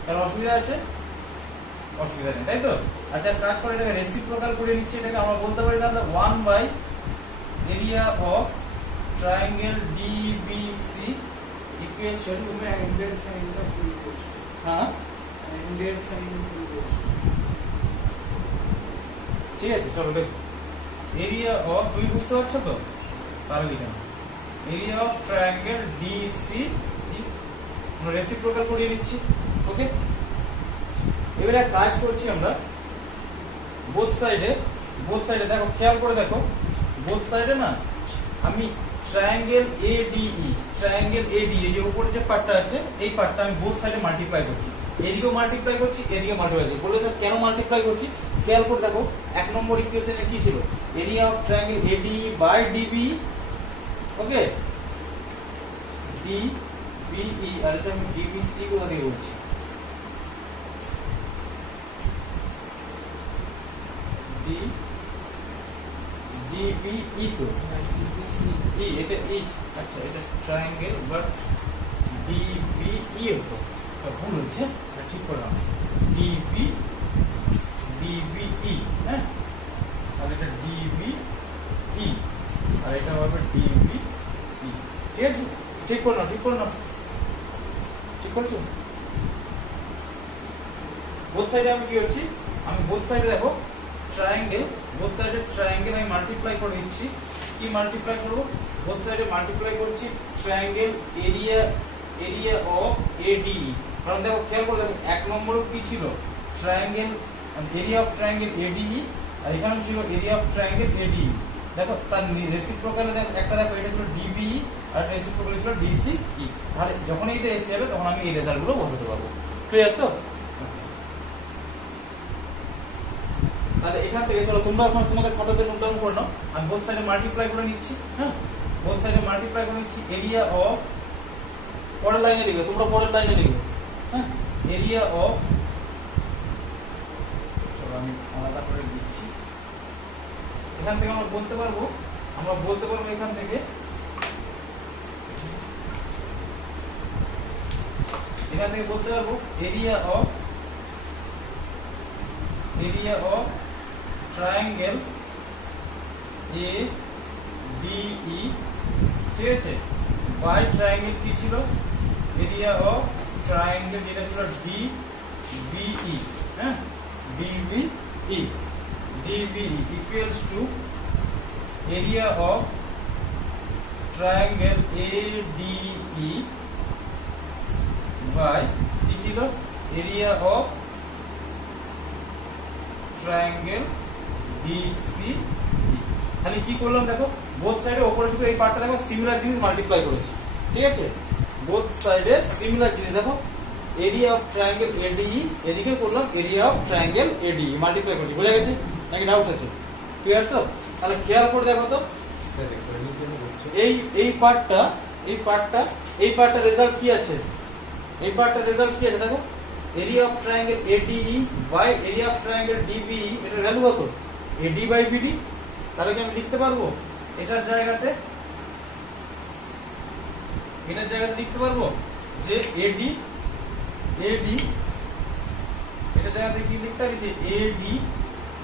আর অসুবিধা আছে? অসুবিধা নেই, তাই তো? আচ্ছা কাজ করে এটাকে রেসিপ্রোকাল করে নিচ্ছি, এটাকে আমরা বলতে পারি তাহলে 1 by area of triangle DBC equals to, তুমি অ্যাঙ্গেল সাইনটা ভুল করছো, হ্যাঁ অ্যাঙ্গেল সাইন ভুল করছো, ঠিক আছে? চলো দেখো, এরিয়া অফ, তুমি বুঝতে পারছো তো? তাহলে লিখে নাও এরিয়া অফ ট্রায়াঙ্গেল DC, আমরা রেসিপ্রোকাল করিয়ে নিচ্ছি। ওকে, এবারে কাজ করছি আমরা বোথ সাইডে, দেখো খেয়াল করে দেখো, বোথ সাইডে না আমি ট্রায়াঙ্গেল ADE, এই যে উপরে যে পার্টটা আছে এই পার্টটা আমি বোথ সাইডে মাল্টিপ্লাই করছি, এদিকেও মাল্টিপ্লাই করছি, এদিকে মাল্টিপ্লাই করছি। বলে স্যার কেন মাল্টিপ্লাই করছি? খেয়াল করে দেখো, 1 নম্বর ইকুয়েশনে কি ছিল? Area of triangle ADE by DB, okay, DBE, আর এটা আমি DBC কোথা দিয়ে বলছি? DBE তো এটা আচ্ছা এটা ট্রায়াঙ্গেল বাট DBE হতো, ভুল হচ্ছে, ঠিক করলাম, DBE ডিবিই, হ্যাঁ, তাহলে এটা ডিবিই আর এটা হবে ডিবিই। ঠিক আছে, ঠিক করে নাও, ঠিক করে নাও, ঠিক করছো? বোথ সাইডে আমি কি হচ্ছি, আমি বোথ সাইডে দেখো ট্রায়াঙ্গেল, বোথ সাইডে ট্রায়াঙ্গেল আমি মাল্টিপ্লাই করে দিচ্ছি। কি মাল্টিপ্লাই করব? বোথ সাইডে মাল্টিপ্লাই করছি ট্রায়াঙ্গেল এরিয়া অফ এডি। কারণ দেখো খেয়াল করে দেখো, এক নম্বরে কি ছিল? Triangle area of triangle ADE, আর এখানে ছিল এরিয়া অফ ট্রায়াঙ্গেল এডিই। দেখো তার রেসিপ্রোকালে দেখো, একটা দেখো এটা ছিল ডিবিই আর রেসিপ্রোকালে ছিল ডিসিই। তাহলে যখন এটা এসে যাবে তখন আমি এই রেজাল্টগুলো বসাতে পারবো। ক্লিয়ার তো? তাহলে এখান থেকে চলো তোমরা এখন তোমাদের খাতাতে নোট ডাউন করে নাও। আমি বোথ সাইডে মাল্টিপ্লাই করে নিচ্ছি, হ্যাঁ, বোথ সাইডে মাল্টিপ্লাই করে নিচ্ছি। এরিয়া অফ, পরের লাইনে লিখবে তোমরা, পরের লাইনে লিখবে, হ্যাঁ, এরিয়া অফ, চলো আমি আলাদা করে দিচ্ছি। এখান থেকে আমরা বলতে পারবো এখান থেকে বলতে পারবো area of triangle A DE, ঠিক আছে, বাই ট্রায়াঙ্গেল কি ছিল? এরিয়া অফ ট্রায়াঙ্গেল যেটা ছিল ডিবিই, হ্যাঁ, DBE equals to area of triangle ADE by কি ছিল? Area of triangle DCE. তাহলে কি করলাম দেখো, বোথ সাইডে উপরে শুধু এই পার্টটা দেখো সিমিলার জিনিস মাল্টিপ্লাই করেছি, ঠিক আছে, বোথ সাইডে সিমিলার জিনিস দেখো, এরিয়া অফ ট্রায়াঙ্গেল এডিই, এদিকে করলাম area of triangle ADE multiply করেছি। বুঝা গেছে নাকি ডাউট আছে? ক্লিয়ার তো? তাহলে খেয়াল করে দেখো তো, এই পার্টটা রেজাল্ট কি আছে? এই পার্টটা রেজাল্ট কি আছে দেখো, area of triangle ADE by area of triangle DBE, এটার ভ্যালু কত? AD by BD. তাহলে কি আমি লিখতে পারবো এটার জায়গাতে লিখতে পারবো যে এডি এটার জায়গাতে কি লিখতে পারি যে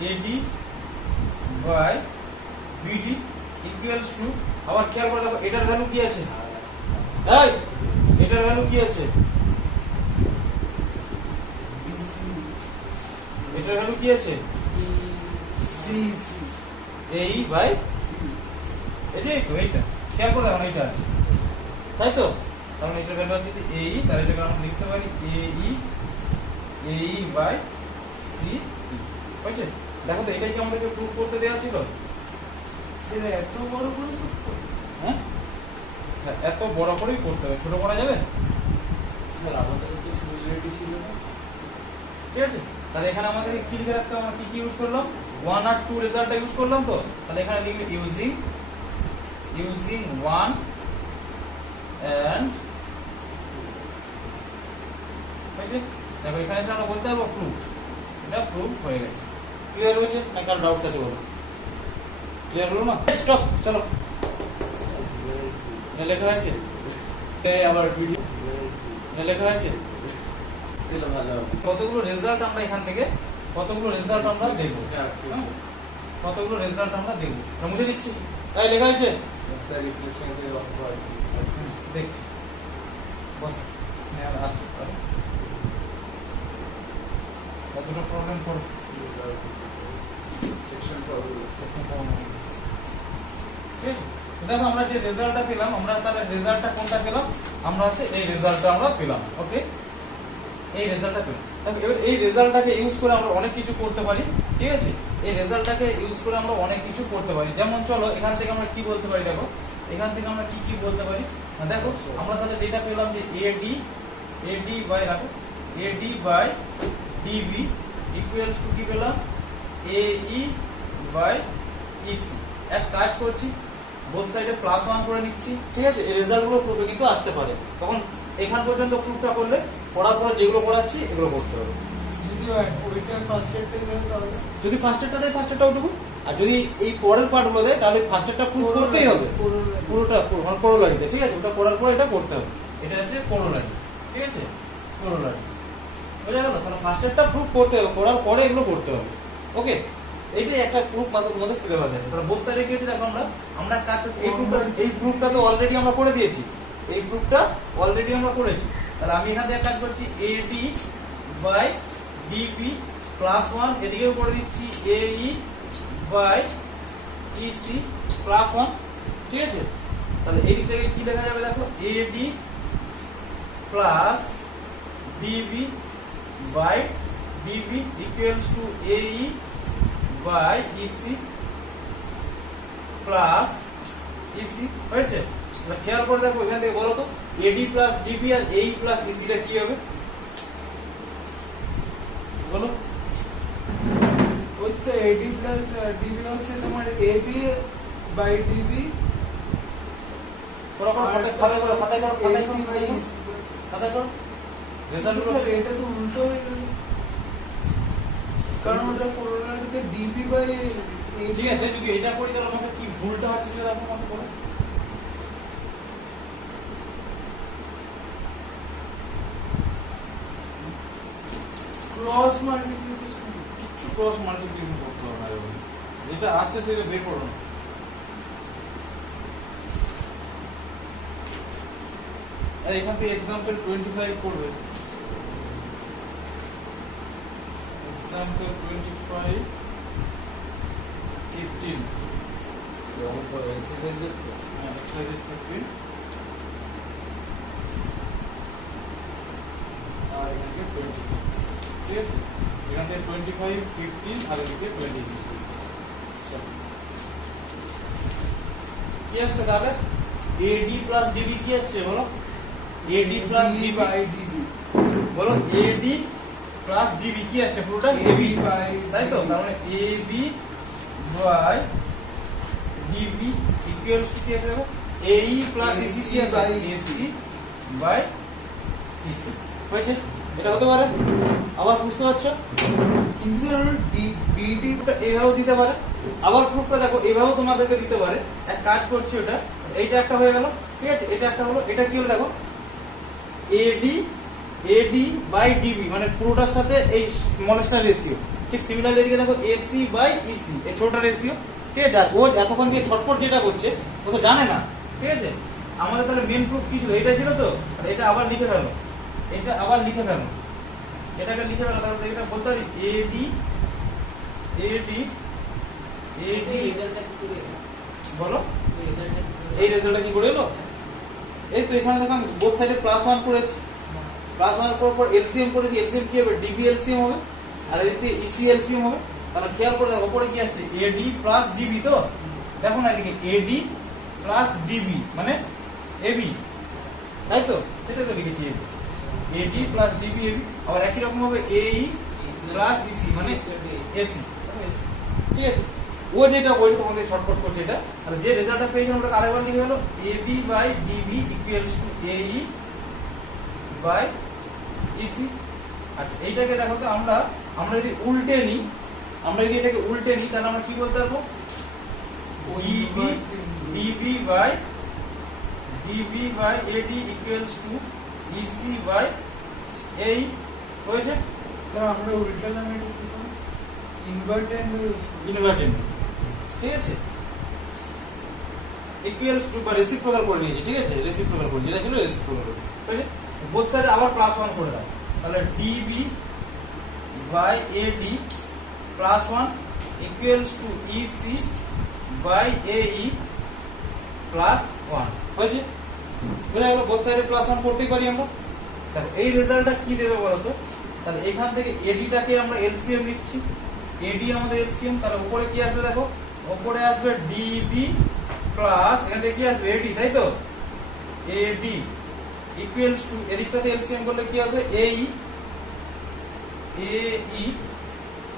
AD by BD equals to, আবার খেয়াল করে দেখো এটার ভ্যালু কি আছে? এটার ভ্যালু কি আছে? এটার ভ্যালু কি আছে? এই বাই এটাই তো, এইটা খেয়াল করে দেখো, এইটা আছে, তাই তো? তাহলে এটার ভ্যালু আছে যদি এই, তাহলে এটাকে আমরা লিখতে পারি এই বাই সি। বুঝছে? দেখো তো এটাই কি আমাদেরকে প্রুফ করতে দেওয়া ছিল? সেটা এত বড় করে করতে? হ্যাঁ, এত বড় করেই করতে হবে, ছোট করা যাবে? স্যার আমাদের তো সিমিলারিটি ছিল না। ঠিক আছে, তাহলে এখানে আমাদের কি লিখে রাখতে হবে? আমরা কি ইউজ করলাম? 1 আর 2 রেজাল্টটা ইউজ করলাম তো, তাহলে এখানে লিখবে ইউজিং 1 এন্ড, বুঝলে? দেখো এখানে এসে আমরা বলতে পারবো প্রুফ, এটা প্রুফ হয়ে গেছে। ক্লিয়ার হয়েছে না? কার ডাউটস আছে বলো? ক্লিয়ার হলো না? স্টপ, চলো লেখা আছে, আবার ভিডিও লেখা আছে দিলে ভালো হবে। কতগুলো রেজাল্ট আমরা এখান থেকে কতগুলো রেজাল্ট আমরা দেখবো, কতগুলো রেজাল্ট আমরা দেখবো। মুছে দিচ্ছি, তাই লেখা আছে, দেখছি বস স্নেহার আসুক করে কতটা প্রবলেম করে সেকশন প্রবলেম। ঠিক আছে, দেখো আমরা যে রেজাল্টটা পেলাম, আমরা তাহলে রেজাল্টটা কোনটা পেলাম? আমরা হচ্ছে এই রেজাল্টটা আমরা পেলাম। ওকে, এই রেজাল্টটা পেলাম। দেখো এবার এই রেজাল্টটাকে ইউজ করে আমরা অনেক কিছু করতে পারি। ঠিক আছে, এই রেজাল্টটাকে ইউজ করে আমরা অনেক কিছু করতে পারি। যেমন চলো এখান থেকে আমরা কি বলতে পারি, দেখো এখান থেকে আমরা কি বলতে পারি। দেখো আমরা তাহলে যেটা পেলাম যে AD by DB equals to কি পেলাম? এই বাই ইসি। এক কাজ করছি, বোথ সাইডে +1 করে নিচ্ছি। ঠিক আছে, এই রেজাল্টগুলো প্রুফে কিন্তু আসতে পারে। তখন এখান পর্যন্ত প্রুফটা করলে পড়ার পরে যেগুলো পড়াচ্ছি এগুলো করতে হবে। যদি ওইটা ফার্স্ট এডটা দেয় তাহলে, যদি ফার্স্ট এডটা দেয় ফার্স্ট এডটা ওটুকু, আর যদি এই পরের পার্টগুলো দেয় তাহলে ফার্স্ট এডটা প্রুফ করতেই হবে পুরোটা, মানে কোরোলারিতে। ঠিক আছে, ওটা করার পরে এটা করতে হবে। এটা হচ্ছে কোরোলারি। ঠিক আছে, কোরোলারি বোঝা গেল? তাহলে ফার্স্ট এডটা প্রুফ করতে হবে, করার পরে এগুলো করতে হবে। ওকে, এইটাই একটা প্রুফ মধ্যে সিলেবাস আছে। তাহলে বোথ সাইডে কি হচ্ছে দেখো, আমরা কাজ করছি এই প্রুফটা তো অলরেডি আমরা করে দিয়েছি, এই প্রুফটা অলরেডি আমরা করেছি। তাহলে আমি এখান থেকে কাজ করছি এডি বাই ডিপি প্লাস 1, এদিকেও করে দিচ্ছি এই বাই ইসি প্লাস 1, ঠিক আছে। তাহলে এই দিকটাকে কি লেখা যাবে দেখো, AD plus DB by DB equals to AE by EC plus EC, হয়েছে। তাহলে খেয়াল করে দেখো এখান থেকে বলো তো এডি প্লাস ডিবি আর এই প্লাস ইসিটা কি হবে বলো। ওই তো এডি প্লাস ডিবি হচ্ছে তোমার এবি বাই ডিবি করো খাতায় করো রেজাল্ট গুলো। এটা তো উল্টো হয়ে গেল, কারণ ওটা পুরোটাতে ডিবি বাই ঠিক আছে, যদি এটা করি তাহলে আমাদের কি ভুলটা হচ্ছে সেটা দেখো আমাকে বলো। Cross multiplication. কিচ্ছু ক্রস মাল্টিপ্লিকেশন করতে হবে না, যেটা আসছে সেটা বের করো না। আর এখান থেকে एग्जांपल 25 করবে, एग्जांपल 25 15 एक्सरसाइज থাকবে। আর এখানে 26, ঠিক আছে। এখান থেকে 25 15 আর এদিকে 26। চলো কি আসছে তাহলে, এডি প্লাস ডিবি কি আসছে বলো, AD plus DB by DB, বলো এডি প্লাস ডিবি কি আসছে পুরোটা এবি বাই, তাই তো। তার মানে AB by DB equals to কি হবে এই প্লাস ইসি কি হবে এসি বাই ইসি, হয়েছে। এটা হতে পারে, আবার বুঝতে পারছো। কিন্তু ডিডি এইভাবেও দিতে পারে, আবার প্রুফটা দেখো এইভাবেও তোমাদেরকে দিতে পারে। এক কাজ করছি, ওটা এইটা একটা হয়ে গেল, ঠিক আছে। এটা একটা হলো, এটা কি হলো দেখো এডি বাই ডিবি, মানে পুরোটার সাথে এই স্মলেস্টটা রেশিও। ঠিক সিমিলারলি এদিকে দেখো এসি বাই ইসি, এই ছোটটা রেশিও, ঠিক আছে। আর ও এতক্ষণ দিয়ে ছটপট যেটা করছে ও তো জানে না, ঠিক আছে। আমাদের তাহলে মেন প্রুফ কি ছিল, এটা ছিল তো। এটা আবার লিখে ফেলো, এটা আবার লিখে ফেলো, এটাকে লিখে ফেলো। তাহলে এটা বলতে পারি এডি এডি এডি রেজাল্টটা কি করে বলো, রেজাল্টটা কি করে এই রেজাল্টটা কি করে এলো, এই তো এখানে দেখুন বোথ সাইডে +1 করেছি, +1 করার পর এলসিএম করেছি। এলসিএম কি হবে, ডিবি এলসিএম হবে, আর এদিকে ইসি এলসিএম হবে। তাহলে খেয়াল করে দেখো উপরে কি আসছে, এডি প্লাস ডিবি। তো দেখো না এদিকে এডি প্লাস ডিবি মানে এবি, তাই তো, সেটা তো লিখেছি এডি প্লাস ডিবি এবি। আবার একই রকম হবে এই প্লাস ইসি মানে এসি, ঠিক আছে। ও যেটা বলছে তোমাকে ছটফট করছে এটা, আর যে রেজাল্টটা পেয়েছেন ওটা আরেকবার লিখে হলো AB by DB equals to AE by EC. আচ্ছা এইটাকে দেখো তো, আমরা যদি উল্টে নিই, এটাকে উল্টে নিই তাহলে আমরা কি বলতে পারবো, DB by AD equals to EC by AE, হয়েছে। আমরা উল্টা নামে ইনভার্টেড, ঠিক আছে। ইকুয়ালস টু বা রেসিপ্রোকাল করে নিয়েছি, ঠিক আছে। রেসিপ্রোকাল করে যেটা ছিল রেসিপ্রোকাল করে, হয়েছে। বোথ সাইডে আবার +1 করে দাও, তাহলে DB by AD +1 equals to EC by AE +1, হয়েছে। বুঝা গেল, বোথ সাইডে +1 করতেই পারি আমরা। তাহলে এই রেজাল্টটা কি দেবে বলতো, তাহলে এখান থেকে এডিটাকে আমরা এলসিএম লিখছি, এডি আমাদের এলসিএম। তাহলে উপরে কি আসবে দেখো, উপরে আসবে ডিবি প্লাস এখান থেকে কি আসবে এডি, তাই তো। এডি ইকুয়ালস টু এদিকটাতে এলসিএম করলে কি হবে এই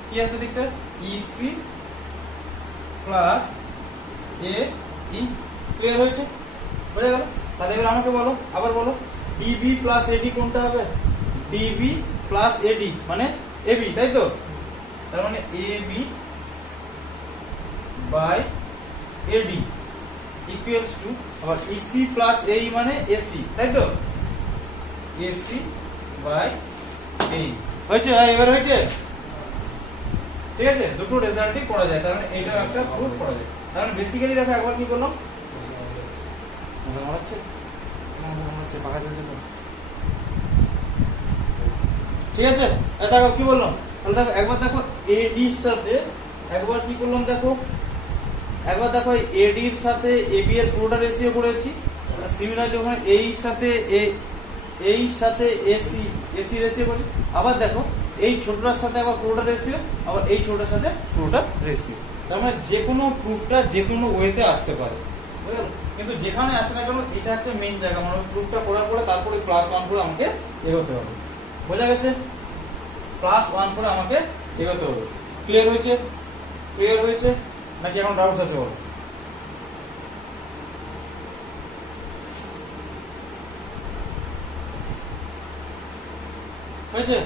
কি আসবে দিকটা ইসি প্লাস এ ই, ক্লিয়ার হয়েছে, বুঝা গেল। তাহলে এবার আমাকে বলো, আবার বলো ডিবি প্লাস এডি কোনটা হবে, ডিবি প্লাস এডি মানে এবি, তাই তো। তার মানে AB by AD equals to আবার ইসি প্লাস এই মানে এসি, তাই তো, এসি বাই এই, হয়েছে। এবার হয়েছে, ঠিক আছে, দুটো রেজাল্টই করা যায়, তার মানে এইটাও একটা প্রুফ করা যায়। তার মানে বেসিক্যালি দেখো একবার কি করলাম, মনে হচ্ছে পাকা চলছে তো, ঠিক আছে। দেখো কি বললাম, তাহলে দেখো একবার দেখো এডি এর সাথে একবার কি করলাম, দেখো একবার দেখো এডি এর সাথে এবি এর পুরোটা রেশিও করেছি। সিমিলার যখন এই সাথে এই সাথে এসি এসি রেশিও করি, আবার দেখো এই ছোটটার সাথে আবার পুরোটা রেশিও, আবার এই ছোটটার সাথে পুরোটা রেশিও। তার মানে যে কোনো প্রুফটা যে কোনো ওয়েতে আসতে পারে, বুঝলেন? কিন্তু যেখানে আসে না কেন এটা হচ্ছে মেইন জায়গা, মানে প্রুফটা করার পরে তারপরে +1 করে আমাকে এগোতে হবে। বোঝা গেছে? +1 করে আমাকে এগোতে হবে। ক্লিয়ার হয়েছে? ক্লিয়ার হয়েছে নাকি এখন ডাউটস আছে বলো? হয়েছে?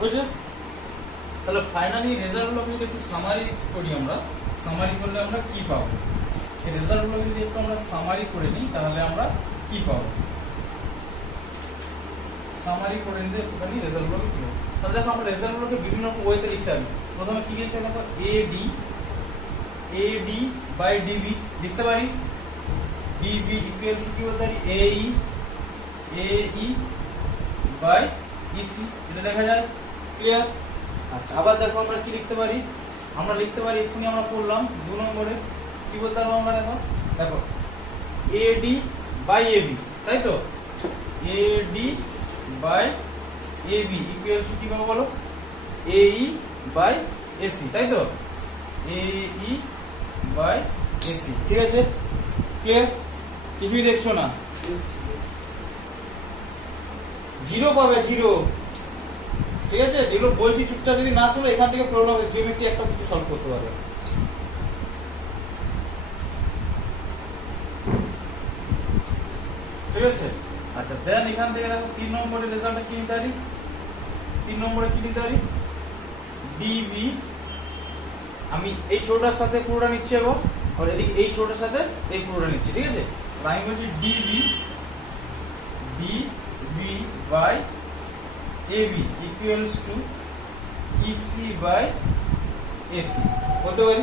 বুঝছো? তাহলে ফাইনালি রেজাল্টগুলো যদি একটু সামারি করি, আমরা সামারি করলে আমরা কি পাবো? এই রেজাল্টগুলো যদি একটু আমরা সামারি করে নিই তাহলে আমরা কি পাবো? সামারি করে নিলে একটুখানি রেজাল্টগুলো কি হবে? তাহলে দেখো আমরা রেজাল্টগুলোকে বিভিন্ন রকম ওয়েতে লিখতে হবে। প্রথমে কি লিখতে হবে? দেখো এডি বাই ডিবি লিখতে পারি। ডিবি ইকুয়ালস টু কি বলতে পারি? এই বাই ইসি, এটা লেখা যায়। ক্লিয়ার? আচ্ছা, আবার দেখো আমরা কি লিখতে পারি? আমরা লিখতে পারি, এক্ষুনি আমরা পড়লাম 2 নম্বরে কি বলতে পারবো আমরা, দেখো দেখো এডি বাই এবি, তাই তো? AD by AB equals to কি পাবো বলো? এই বাই এসি, তাই তো? এই বাই এসি, ঠিক আছে? ক্লিয়ার? কিছুই দেখছো না? 0 পাবে, 0, ঠিক আছে? যেগুলো বলছি চুপচাপ যদি না শুনো এখান থেকে প্রবলেম হবে, জিওমেট্রি একটা কিছু সলভ করতে পারবে। ঠিক আছে? আচ্ছা, দেন এখান থেকে দেখো 3 নম্বরের রেজাল্টটা কি নিতে পারি? 3 নম্বরে কি নিতে পারি? ডিবি, আমি এই ছোটটার সাথে পুরোটা নিচ্ছি এবং আর এদিকে এই ছোটটার সাথে এই পুরোটা নিচ্ছি, ঠিক আছে? আমি বলছি DB by AB equals to EC by AC বলতে পারি,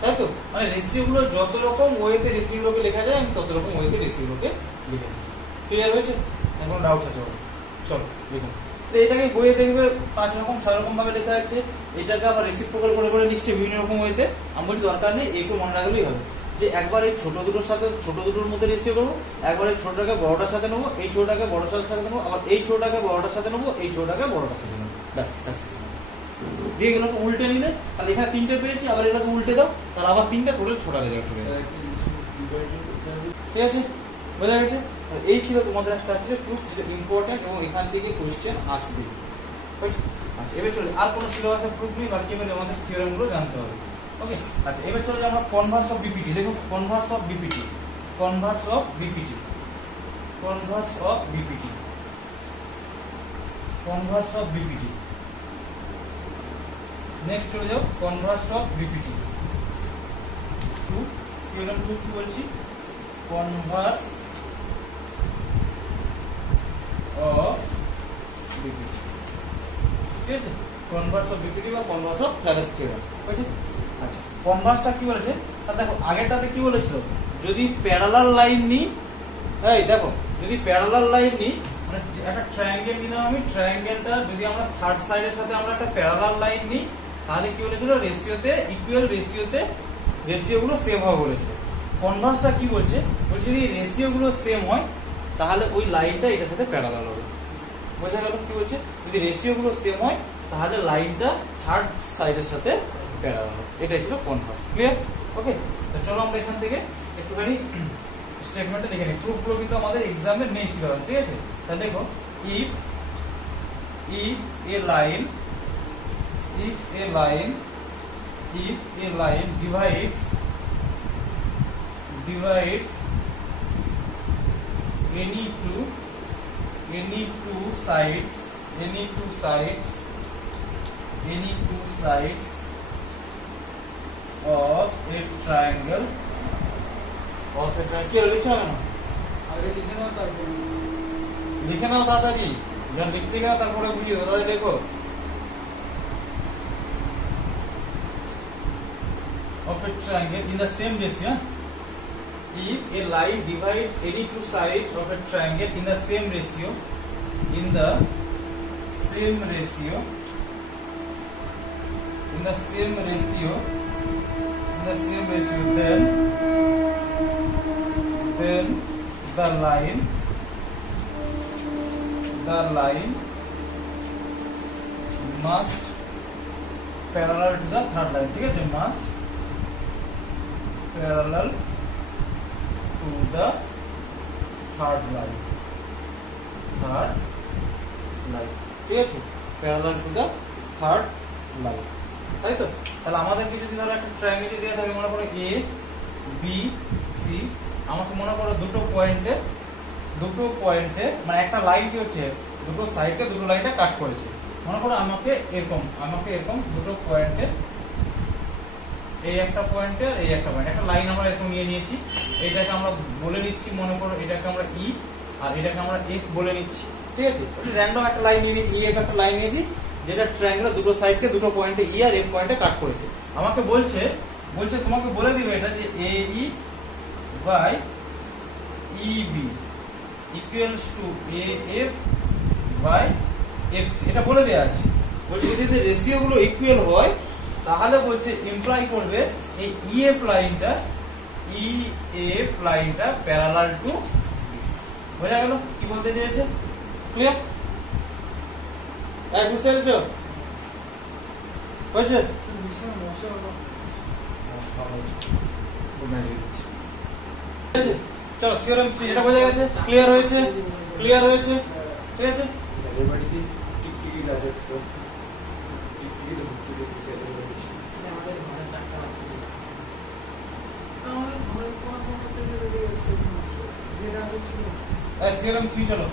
তাই তো? মানে রেশিওগুলো যত রকম ওয়েতে রেশিওগুলোকে লেখা যায় আমি তত রকম ওয়েতে রেশিওগুলোকে লিখে দিচ্ছি। ক্লিয়ার হয়েছে? এখন ডাউটস আছে বলো? চলো দেখুন। তো এটাকে বইয়ে দেখবে 5 রকম 6 রকম ভাবে লেখা আছে, এটাকে আবার রেসিপ্রোকাল করে করে লিখছে বিভিন্ন রকম ওয়েতে। আমি বলি দরকার নেই, এইটুকু মনে রাখলেই হবে যে একবার এই ছোট দুটোর সাথে ছোট দুটোর মধ্যে রেশিও করবো, একবার এই ছোটটাকে বড়টার সাথে নেবো, এই ছোটটাকে বড়টার সাথে নেবো, আবার এই ছোটটাকে বড়টার সাথে নেবো, এই ছোটটাকে বড়টার সাথে নেবো, ব্যাস ব্যাস। দিয়ে গেল উল্টে নিলে, তাহলে এখানে 3টে পেয়েছি, আবার এটাকে উল্টে দাও, তাহলে আবার 3টে টোটাল ছোটা রেজাল্ট চলে যাবে। ঠিক আছে? বোঝা গেছে? এই ছিল তোমাদের একটা আছে প্রুফ, যেটা ইম্পর্টেন্ট এবং এখান থেকে কোশ্চেন আসবে। আচ্ছা, এবার চলে আর কোনো সিলেবাসে প্রুফ নেই, বাকি এবার আমাদের থিওরেমগুলো জানতে হবে। ওকে, আচ্ছা এবার চলে আমরা কনভার্স অফ বিপিটি। দেখো Converse of BPT, Converse of BPT, Converse of BPT, Converse of BPT. Next চলে যাও কনভার্স অফ বিপিটি। থিওরেম 2 কি বলছি? কনভার্স অফ বিপিটি, ঠিক আছে? কনভার্স অফ বিপিটি বা কনভার্স অফ থ্যালেস থিওরেম। বুঝছো? আচ্ছা, কনভার্সটা কি বলেছে? তা দেখো আগেরটাতে কি বলেছিল, যদি প্যারালাল লাইন নিই, এই দেখো যদি প্যারালাল লাইন নিই, মানে একটা ট্রায়াঙ্গেল নিলাম আমি, ট্রায়াঙ্গেলটা যদি আমরা থার্ড সাইডের সাথে আমরা একটা প্যারালাল লাইন নিই, তাহলে কি বলেছিল? রেশিওতে ইকুয়াল রেশিওতে রেশিওগুলো সেম হবে বলেছিল। কনভার্সটা কি বলছে? বলছে যদি রেশিওগুলো সেম হয় তাহলে ওই লাইনটা এটার সাথে প্যারালাল হবে। বোঝা গেল কি বলছে? যদি রেশিওগুলো সেম হয় তাহলে লাইনটা থার্ড সাইডের সাথে প্যারালাল হবে। এটাই ছিল কনভার্স। ক্লিয়ার? ওকে, তো চলো আমরা এখান থেকে একটুখানি স্টেটমেন্টটা লিখে নিই। প্রুফগুলো কিন্তু আমাদের এক্সামে নেই সিলেবাস, ঠিক আছে? তাহলে দেখো if A line divides any two sides any two sides of a triangle কি লিখছো না আগে লিখে নাও তারপর লিখে নাও তাড়াতাড়ি যখন লিখতে গেলে তারপরে বুঝিয়ে দেবো তাহলে দেখো of a triangle in the same ratio if a line divides any two sides of a triangle in the same ratio in the same ratio then the line must parallel to the third line ঠিক আছে must parallel to the third line ঠিক আছে parallel to the third line তাই তো তাহলে আমাদেরকে যদি ধরো একটা ট্রায়াঙ্গেল দেওয়া থাকে মনে করো A B C আমাকে মনে করো দুটো পয়েন্টে মানে একটা লাইন কি হচ্ছে দুটো সাইডে দুটো লাইনটা কাট করেছে মনে করো আমাকে এরকম দুটো পয়েন্টে এই একটা পয়েন্টে আর এই একটা পয়েন্ট একটা লাইন আমরা এরকম নিয়ে নিয়েছি এইটাকে আমরা বলে নিচ্ছি মনে করো এটাকে আমরা ই আর এটাকে আমরা এফ বলে নিচ্ছি ঠিক আছে এটা র্যান্ডম একটা লাইন নিয়ে নিয়েছি একটা লাইন নিয়েছি যেটা ট্রায়াঙ্গেল দুটো সাইডকে দুটো পয়েন্টে ই আর এফ পয়েন্টে কাট করেছে আমাকে বলছে তোমাকে বলে দিবে এটা যে A E by E B equals to A F by F C এটা বলে দেওয়া আছে বলছে যদি রেশিও গুলো ইকুয়াল হয় তাহলে বলছে ইমপ্লাই করবে এই ইএফ লাইনটা প্যারালাল টু বোঝা গেল কি বলতে চেয়েছে ক্লিয়ার বুঝতে পেরেছো হয়েছে চলো থিওরেম 3 এটা বোঝা গেছে ক্লিয়ার হয়েছে ঠিক আছে আমাদের ঘরের চারটা থিওরেম 3 চলো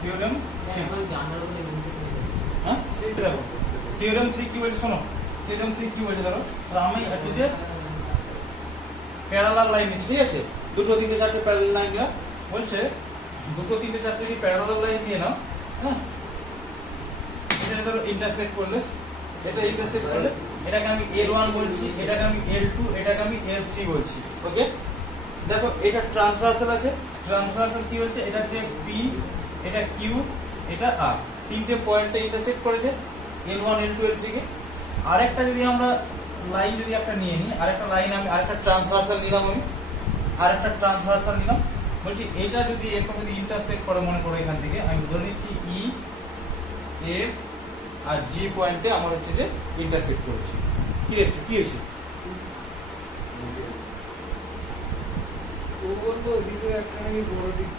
থিওরেম 3 এখন জানার উপরে হ্যাঁ সেইটা দেখো থিওরেম 3 কি বলছে শোনো থিওরেম 3 কি বলছে ধরো আমি আছে যে প্যারালাল লাইন নিচ্ছি ঠিক আছে দুটো তিনটে চারটে প্যারালাল লাইন না বলছে দুটো তিনটে চারটে কি প্যারালাল লাইন দিয়ে নাও হ্যাঁ এটা ধরো ইন্টারসেক্ট করলে এটা ইন্টারসেক্ট করলে এটাকে আমি L1 বলছি এটাকে আমি L2 এটাকে আমি L3 বলছি ওকে দেখো এটা ট্রান্সভার্সাল আছে ট্রান্সভার্সাল কি হচ্ছে এটা হচ্ছে P এটা Q এটা R তিনটে পয়েন্টে ইন্টারসেক্ট করেছে L1 L2 L3 কে আরেকটা যদি আমরা লাইন যদি একটা নিয়ে নিই আরেকটা লাইন আমি আরেকটা ট্রান্সভার্সাল নিলাম বলছি এটা যদি এরকম যদি ইন্টারসেক্ট করে মনে করো এখান থেকে আমি ধরে নিচ্ছি ই এফ আর জি পয়েন্টে আমার হচ্ছে যে ইন্টারসেক্ট করেছি কি হয়েছে ও বলবো ওদিকে একটা নাকি বড় দিক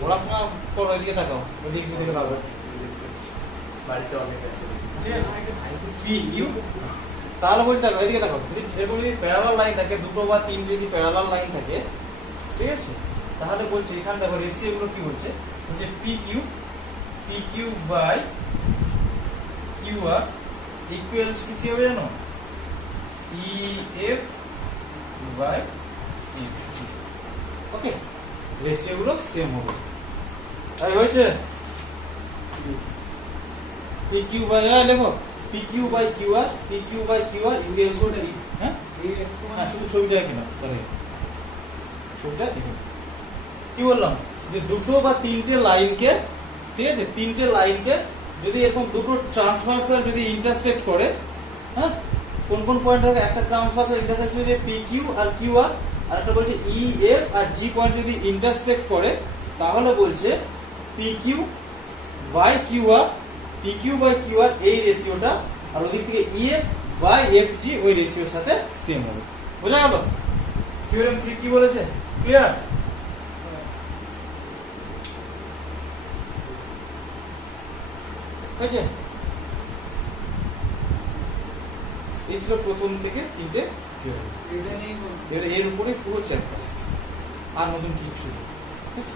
পড়াশোনা করো এদিকে তাকাও ওদিকে দিকে তাকাও বাড়িতে অনেক আছে পি ইউ তাহলে বলতে দেখো এদিকে দেখো যদি এরকম যদি প্যারালাল লাইন থাকে দুটো বা তিন যদি প্যারালাল লাইন থাকে ঠিক আছে তাহলে বলছে এখানে দেখো রেশিও গুলো কি বলছে যে P Q by Q R equals to কি হবে জানো E F by G okay ratio গুলো সেম হবে তাই হয়েছে পি কিউ বাই আর দেখো PQ by QR equals to হ্যাঁ হ্যাঁ শুধু ছবিটা এঁকে নাও তাহলে ছবিটা দেখুন কি বললাম যে দুটো বা তিনটে লাইনকে ঠিক আছে তিনটে লাইনকে যদি এরকম দুটো ট্রান্সভার্সাল যদি ইন্টারসেক্ট করে হ্যাঁ কোন পয়েন্ট থেকে একটা ট্রান্সভার্সাল ইন্টারসেক্ট যদি PQ আর QR আর একটা বলছে EF আর G পয়েন্ট যদি ইন্টারসেক্ট করে তাহলে বলছে PQ by QR এই রেশিওটা আর ওদিক থেকে EF বাই FG ওই রেশিওর সাথে সেম হবে বোঝা গেল থিওরেম 3 কি বলেছে ক্লিয়ার হয়েছে এই ছিল প্রথম থেকে তিনটে থিওরেম এটা নিয়ে এর উপরে পুরো চ্যাপ্টার আর নতুন কিছু ঠিক আছে